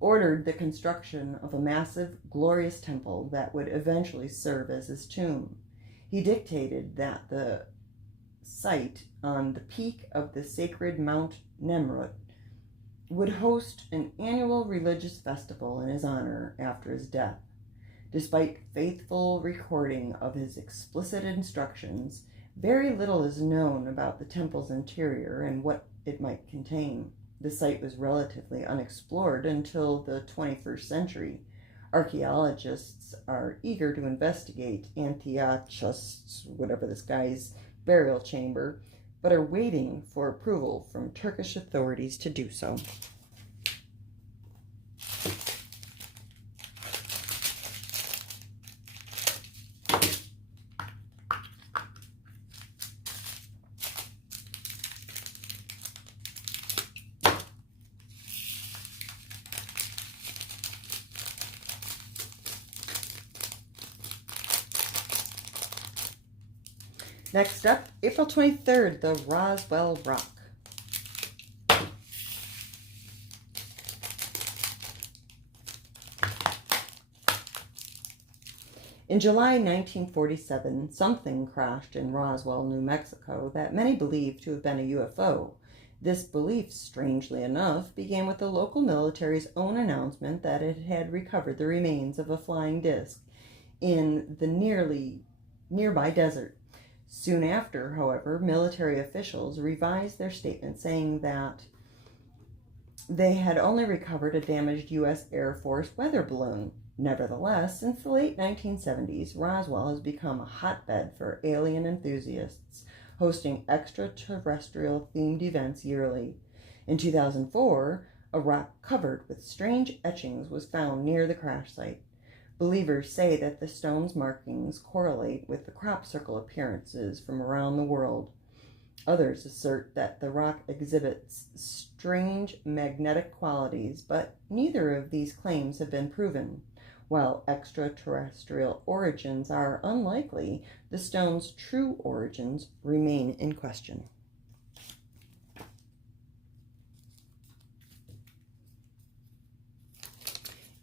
ordered the construction of a massive, glorious temple that would eventually serve as his tomb. He dictated that the site on the peak of the sacred Mount Nemrut would host an annual religious festival in his honor after his death. Despite faithful recording of his explicit instructions, very little is known about the temple's interior and what it might contain. The site was relatively unexplored until the 21st century. Archaeologists are eager to investigate Antiochus, whatever this guy's burial chamber, but are waiting for approval from Turkish authorities to do so. Next up, April 23rd, the Roswell Rock. In July 1947, something crashed in Roswell, New Mexico that many believe to have been a UFO. This belief, strangely enough, began with the local military's own announcement that it had recovered the remains of a flying disc in the nearby desert. Soon after, however, military officials revised their statement, saying that they had only recovered a damaged U.S. Air Force weather balloon. Nevertheless, since the late 1970s, Roswell has become a hotbed for alien enthusiasts, hosting extraterrestrial-themed events yearly. In 2004, a rock covered with strange etchings was found near the crash site. Believers say that the stone's markings correlate with the crop circle appearances from around the world. Others assert that the rock exhibits strange magnetic qualities, but neither of these claims have been proven. While extraterrestrial origins are unlikely, the stone's true origins remain in question.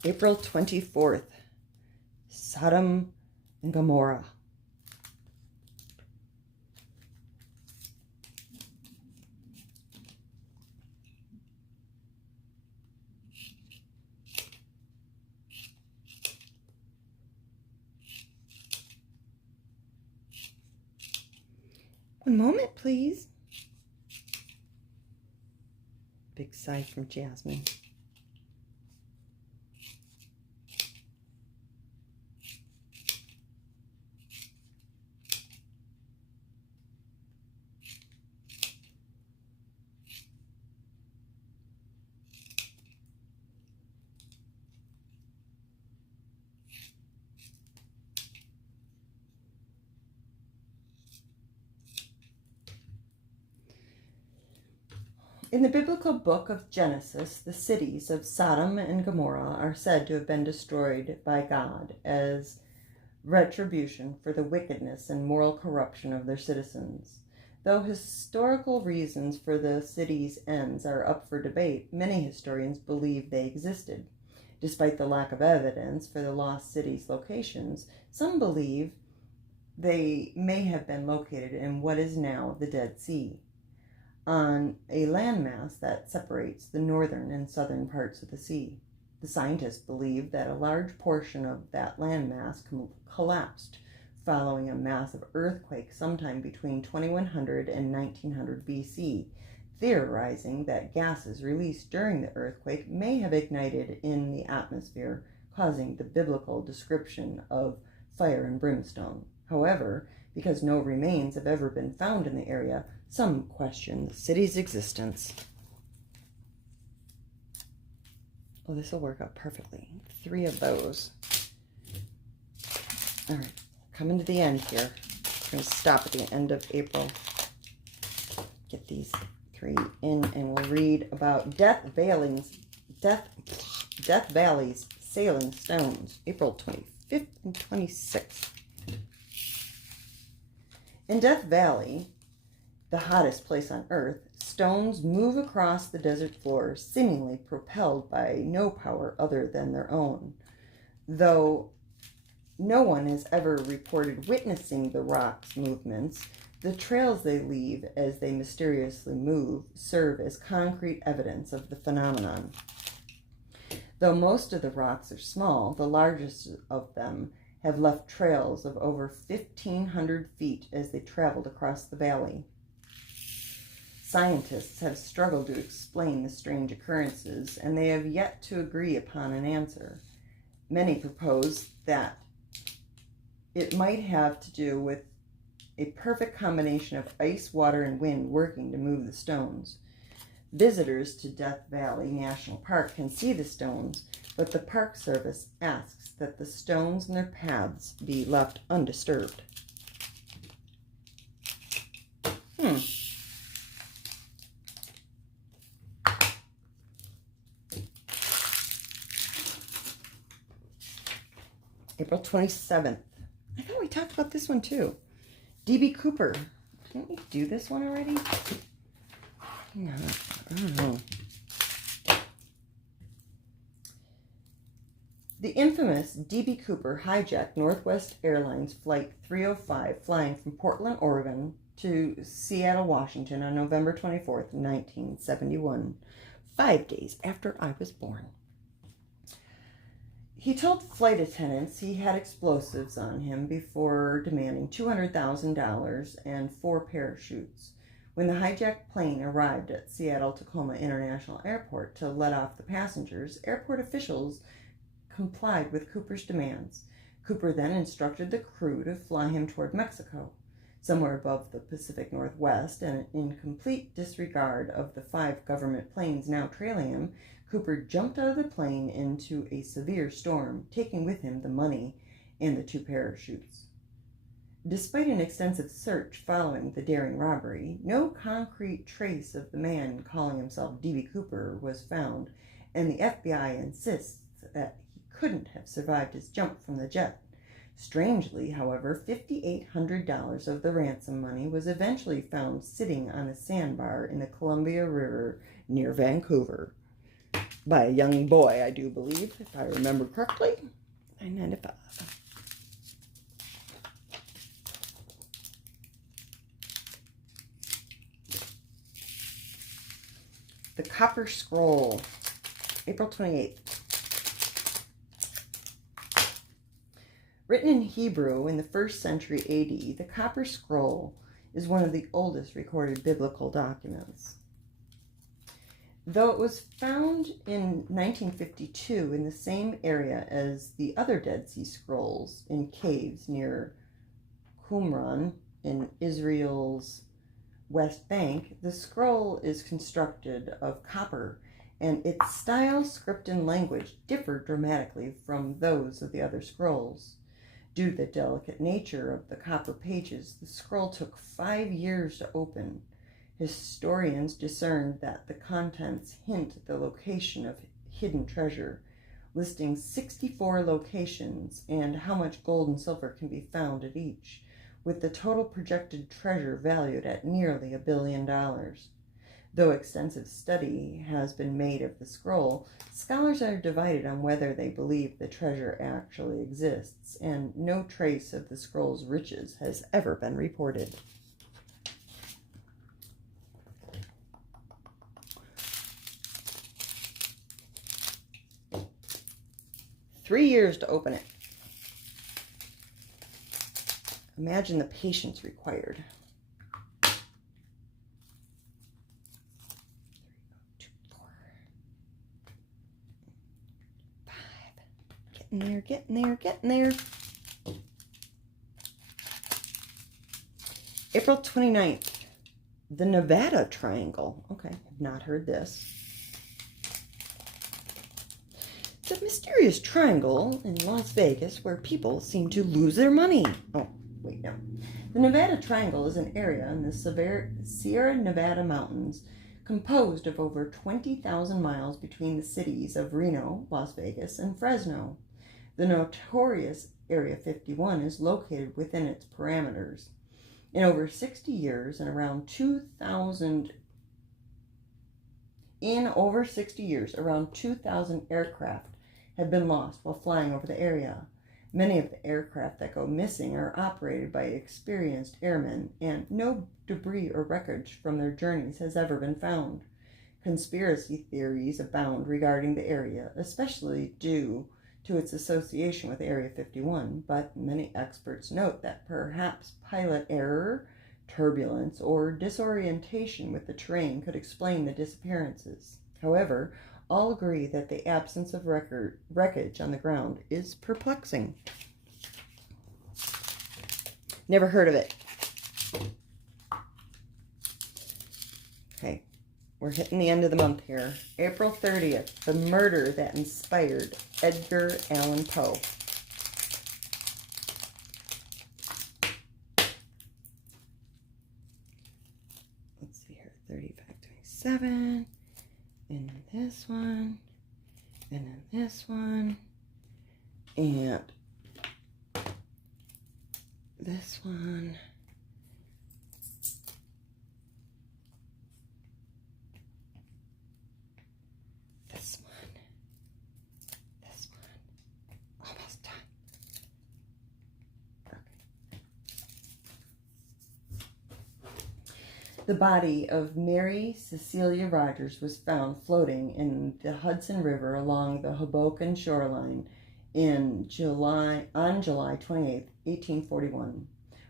April 24th. Sodom and Gomorrah. One moment, please. Big sigh from Jasmine. In the biblical book of Genesis, the cities of Sodom and Gomorrah are said to have been destroyed by God as retribution for the wickedness and moral corruption of their citizens. Though historical reasons for the cities' ends are up for debate, many historians believe they existed. Despite the lack of evidence for the lost cities' locations, some believe they may have been located in what is now the Dead Sea. on a landmass that separates the northern and southern parts of the sea. The scientists believe that a large portion of that landmass collapsed following a massive earthquake sometime between 2100 and 1900 BC, theorizing that gases released during the earthquake may have ignited in the atmosphere, causing the biblical description of fire and brimstone. However, because no remains have ever been found in the area, some question the city's existence. Oh, this will work out perfectly. 3 of those. All right, coming to the end here. We're going to stop at the end of April. Get these 3 in, and we'll read about Death Valley's Sailing Stones, April 25th and 26th. In Death Valley, the hottest place on Earth, stones move across the desert floor, seemingly propelled by no power other than their own. Though no one has ever reported witnessing the rocks' movements, the trails they leave as they mysteriously move serve as concrete evidence of the phenomenon. Though most of the rocks are small, the largest of them have left trails of over 1,500 feet as they traveled across the valley. Scientists have struggled to explain the strange occurrences, and they have yet to agree upon an answer. Many propose that it might have to do with a perfect combination of ice, water, and wind working to move the stones. Visitors to Death Valley National Park can see the stones, but the Park Service asks that the stones and their paths be left undisturbed. April 27th. I thought we talked about this one too. D.B. Cooper. Didn't we do this one already? No, I don't know. The infamous D.B. Cooper hijacked Northwest Airlines Flight 305 flying from Portland, Oregon to Seattle, Washington on November 24th, 1971, 5 days after I was born. He told flight attendants he had explosives on him before demanding $200,000 and 4 parachutes. When the hijacked plane arrived at Seattle-Tacoma International Airport to let off the passengers, airport officials complied with Cooper's demands. Cooper then instructed the crew to fly him toward Mexico. Somewhere above the Pacific Northwest, and in complete disregard of the 5 government planes now trailing him, Cooper jumped out of the plane into a severe storm, taking with him the money and the 2 parachutes. Despite an extensive search following the daring robbery, no concrete trace of the man calling himself D.B. Cooper was found, and the FBI insists that he couldn't have survived his jump from the jet. Strangely, however, $5,800 of the ransom money was eventually found sitting on a sandbar in the Columbia River near Vancouver by a young boy, I do believe, if I remember correctly, 995. The Copper Scroll, April 28th. Written in Hebrew in the 1st century AD, the Copper Scroll is one of the oldest recorded biblical documents. Though it was found in 1952 in the same area as the other Dead Sea Scrolls in caves near Qumran in Israel's West Bank, the scroll is constructed of copper, and its style, script, and language differ dramatically from those of the other scrolls. Due to the delicate nature of the copper pages, the scroll took 5 years to open. Historians discerned that the contents hint at the location of hidden treasure, listing 64 locations and how much gold and silver can be found at each, with the total projected treasure valued at nearly $1 billion. Though extensive study has been made of the scroll, scholars are divided on whether they believe the treasure actually exists, and no trace of the scroll's riches has ever been reported. 3 years to open it. Imagine the patience required. 2, 4, 5. Getting there, getting there, getting there. April 29th. The Nevada Triangle. Okay, I've not heard this. It's a mysterious triangle in Las Vegas where people seem to lose their money. Oh, wait, no. The Nevada Triangle is an area in the Sierra Nevada mountains composed of over 20,000 miles between the cities of Reno, Las Vegas, and Fresno. The notorious Area 51 is located within its parameters. In over 60 years and around 2,000 aircraft have been lost while flying over the area. Many of the aircraft that go missing are operated by experienced airmen, and no debris or wreckage from their journeys has ever been found. Conspiracy theories abound regarding the area, especially due to its association with Area 51, but many experts note that perhaps pilot error, turbulence, or disorientation with the terrain could explain the disappearances. However, all agree that the absence of wreckage on the ground is perplexing. Never heard of it. Okay. We're hitting the end of the month here. April 30th, the murder that inspired Edgar Allan Poe. Let's see here, 3527, and then this one, and then this one, and this one. The body of Mary Cecilia Rogers was found floating in the Hudson River along the Hoboken shoreline on July 28, 1841.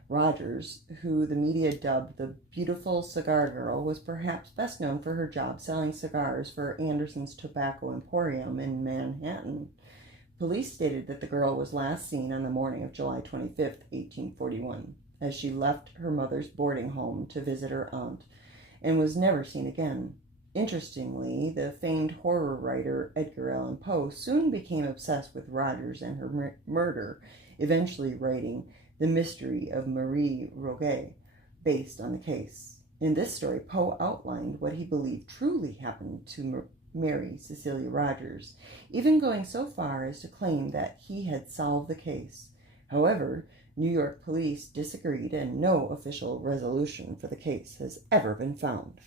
Rogers, who the media dubbed the Beautiful Cigar Girl, was perhaps best known for her job selling cigars for Anderson's Tobacco Emporium in Manhattan. Police stated that the girl was last seen on the morning of July 25, 1841. As she left her mother's boarding home to visit her aunt, and was never seen again. Interestingly, the famed horror writer Edgar Allan Poe soon became obsessed with Rogers and her murder, eventually writing The Mystery of Marie Roget, based on the case. In this story, Poe outlined what he believed truly happened to Mary Cecilia Rogers, even going so far as to claim that he had solved the case. However, New York police disagreed, and no official resolution for the case has ever been found.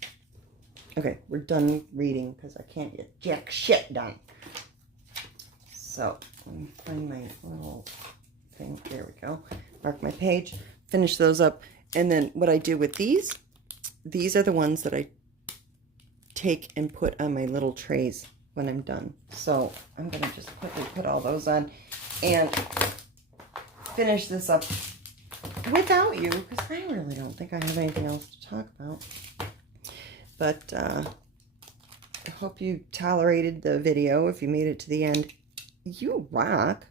Okay, we're done reading because I can't get jack shit done. So, let me find my little thing. There we go. Mark my page, finish those up, and then what I do with these are the ones that I take and put on my little trays when I'm done. So, I'm going to just quickly put all those on and finish this up without you, because I really don't think I have anything else to talk about. But I hope you tolerated the video. If you made it to the end, you rock.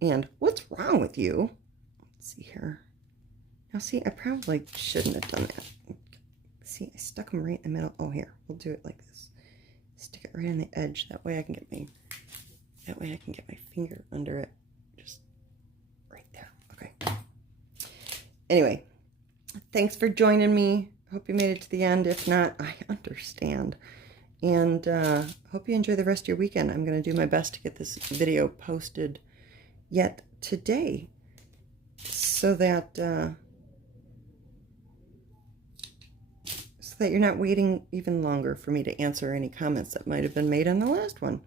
And what's wrong with you? Let's see here. Now see, I probably shouldn't have done that. See, I stuck them right in the middle. Oh, here, we'll do it like this. Stick it right on the edge. That way I can get my finger under it. Anyway, thanks for joining me. Hope you made it to the end. If not, I understand. And hope you enjoy the rest of your weekend. I'm going to do my best to get this video posted yet today, so that you're not waiting even longer for me to answer any comments that might have been made on the last one.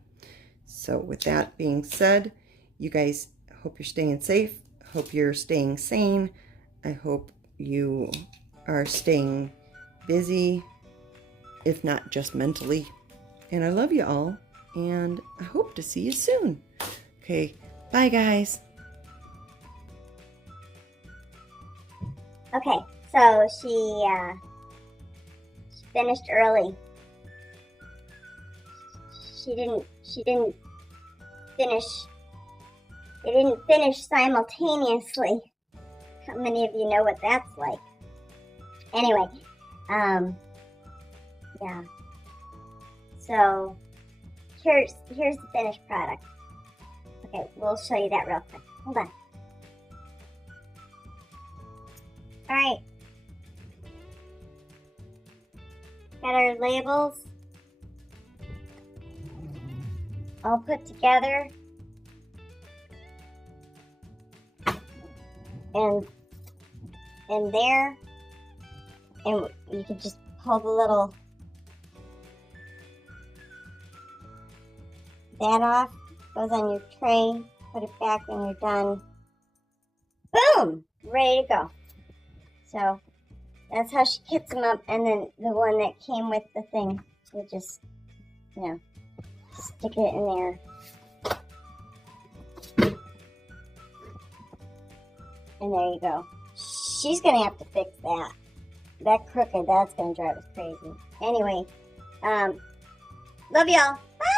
So with that being said, you guys, hope you're staying safe. Hope you're staying sane. I hope you are staying busy, if not just mentally. And I love you all. and I hope to see you soon. Okay, bye guys. Okay, so she finished early. She didn't finish. They didn't finish simultaneously. How many of you know what that's like? Anyway, yeah. So here's the finished product. Okay, we'll show you that real quick. Hold on. All right. Got our labels all put together. And there, and you can just pull the little that off, goes on your tray, put it back when you're done. Boom! Ready to go. So that's how she kits them up, and then the one that came with the thing, you just, stick it in there. And there you go. She's gonna have to fix that. That crooked, that's gonna drive us crazy. Anyway, love y'all. Bye!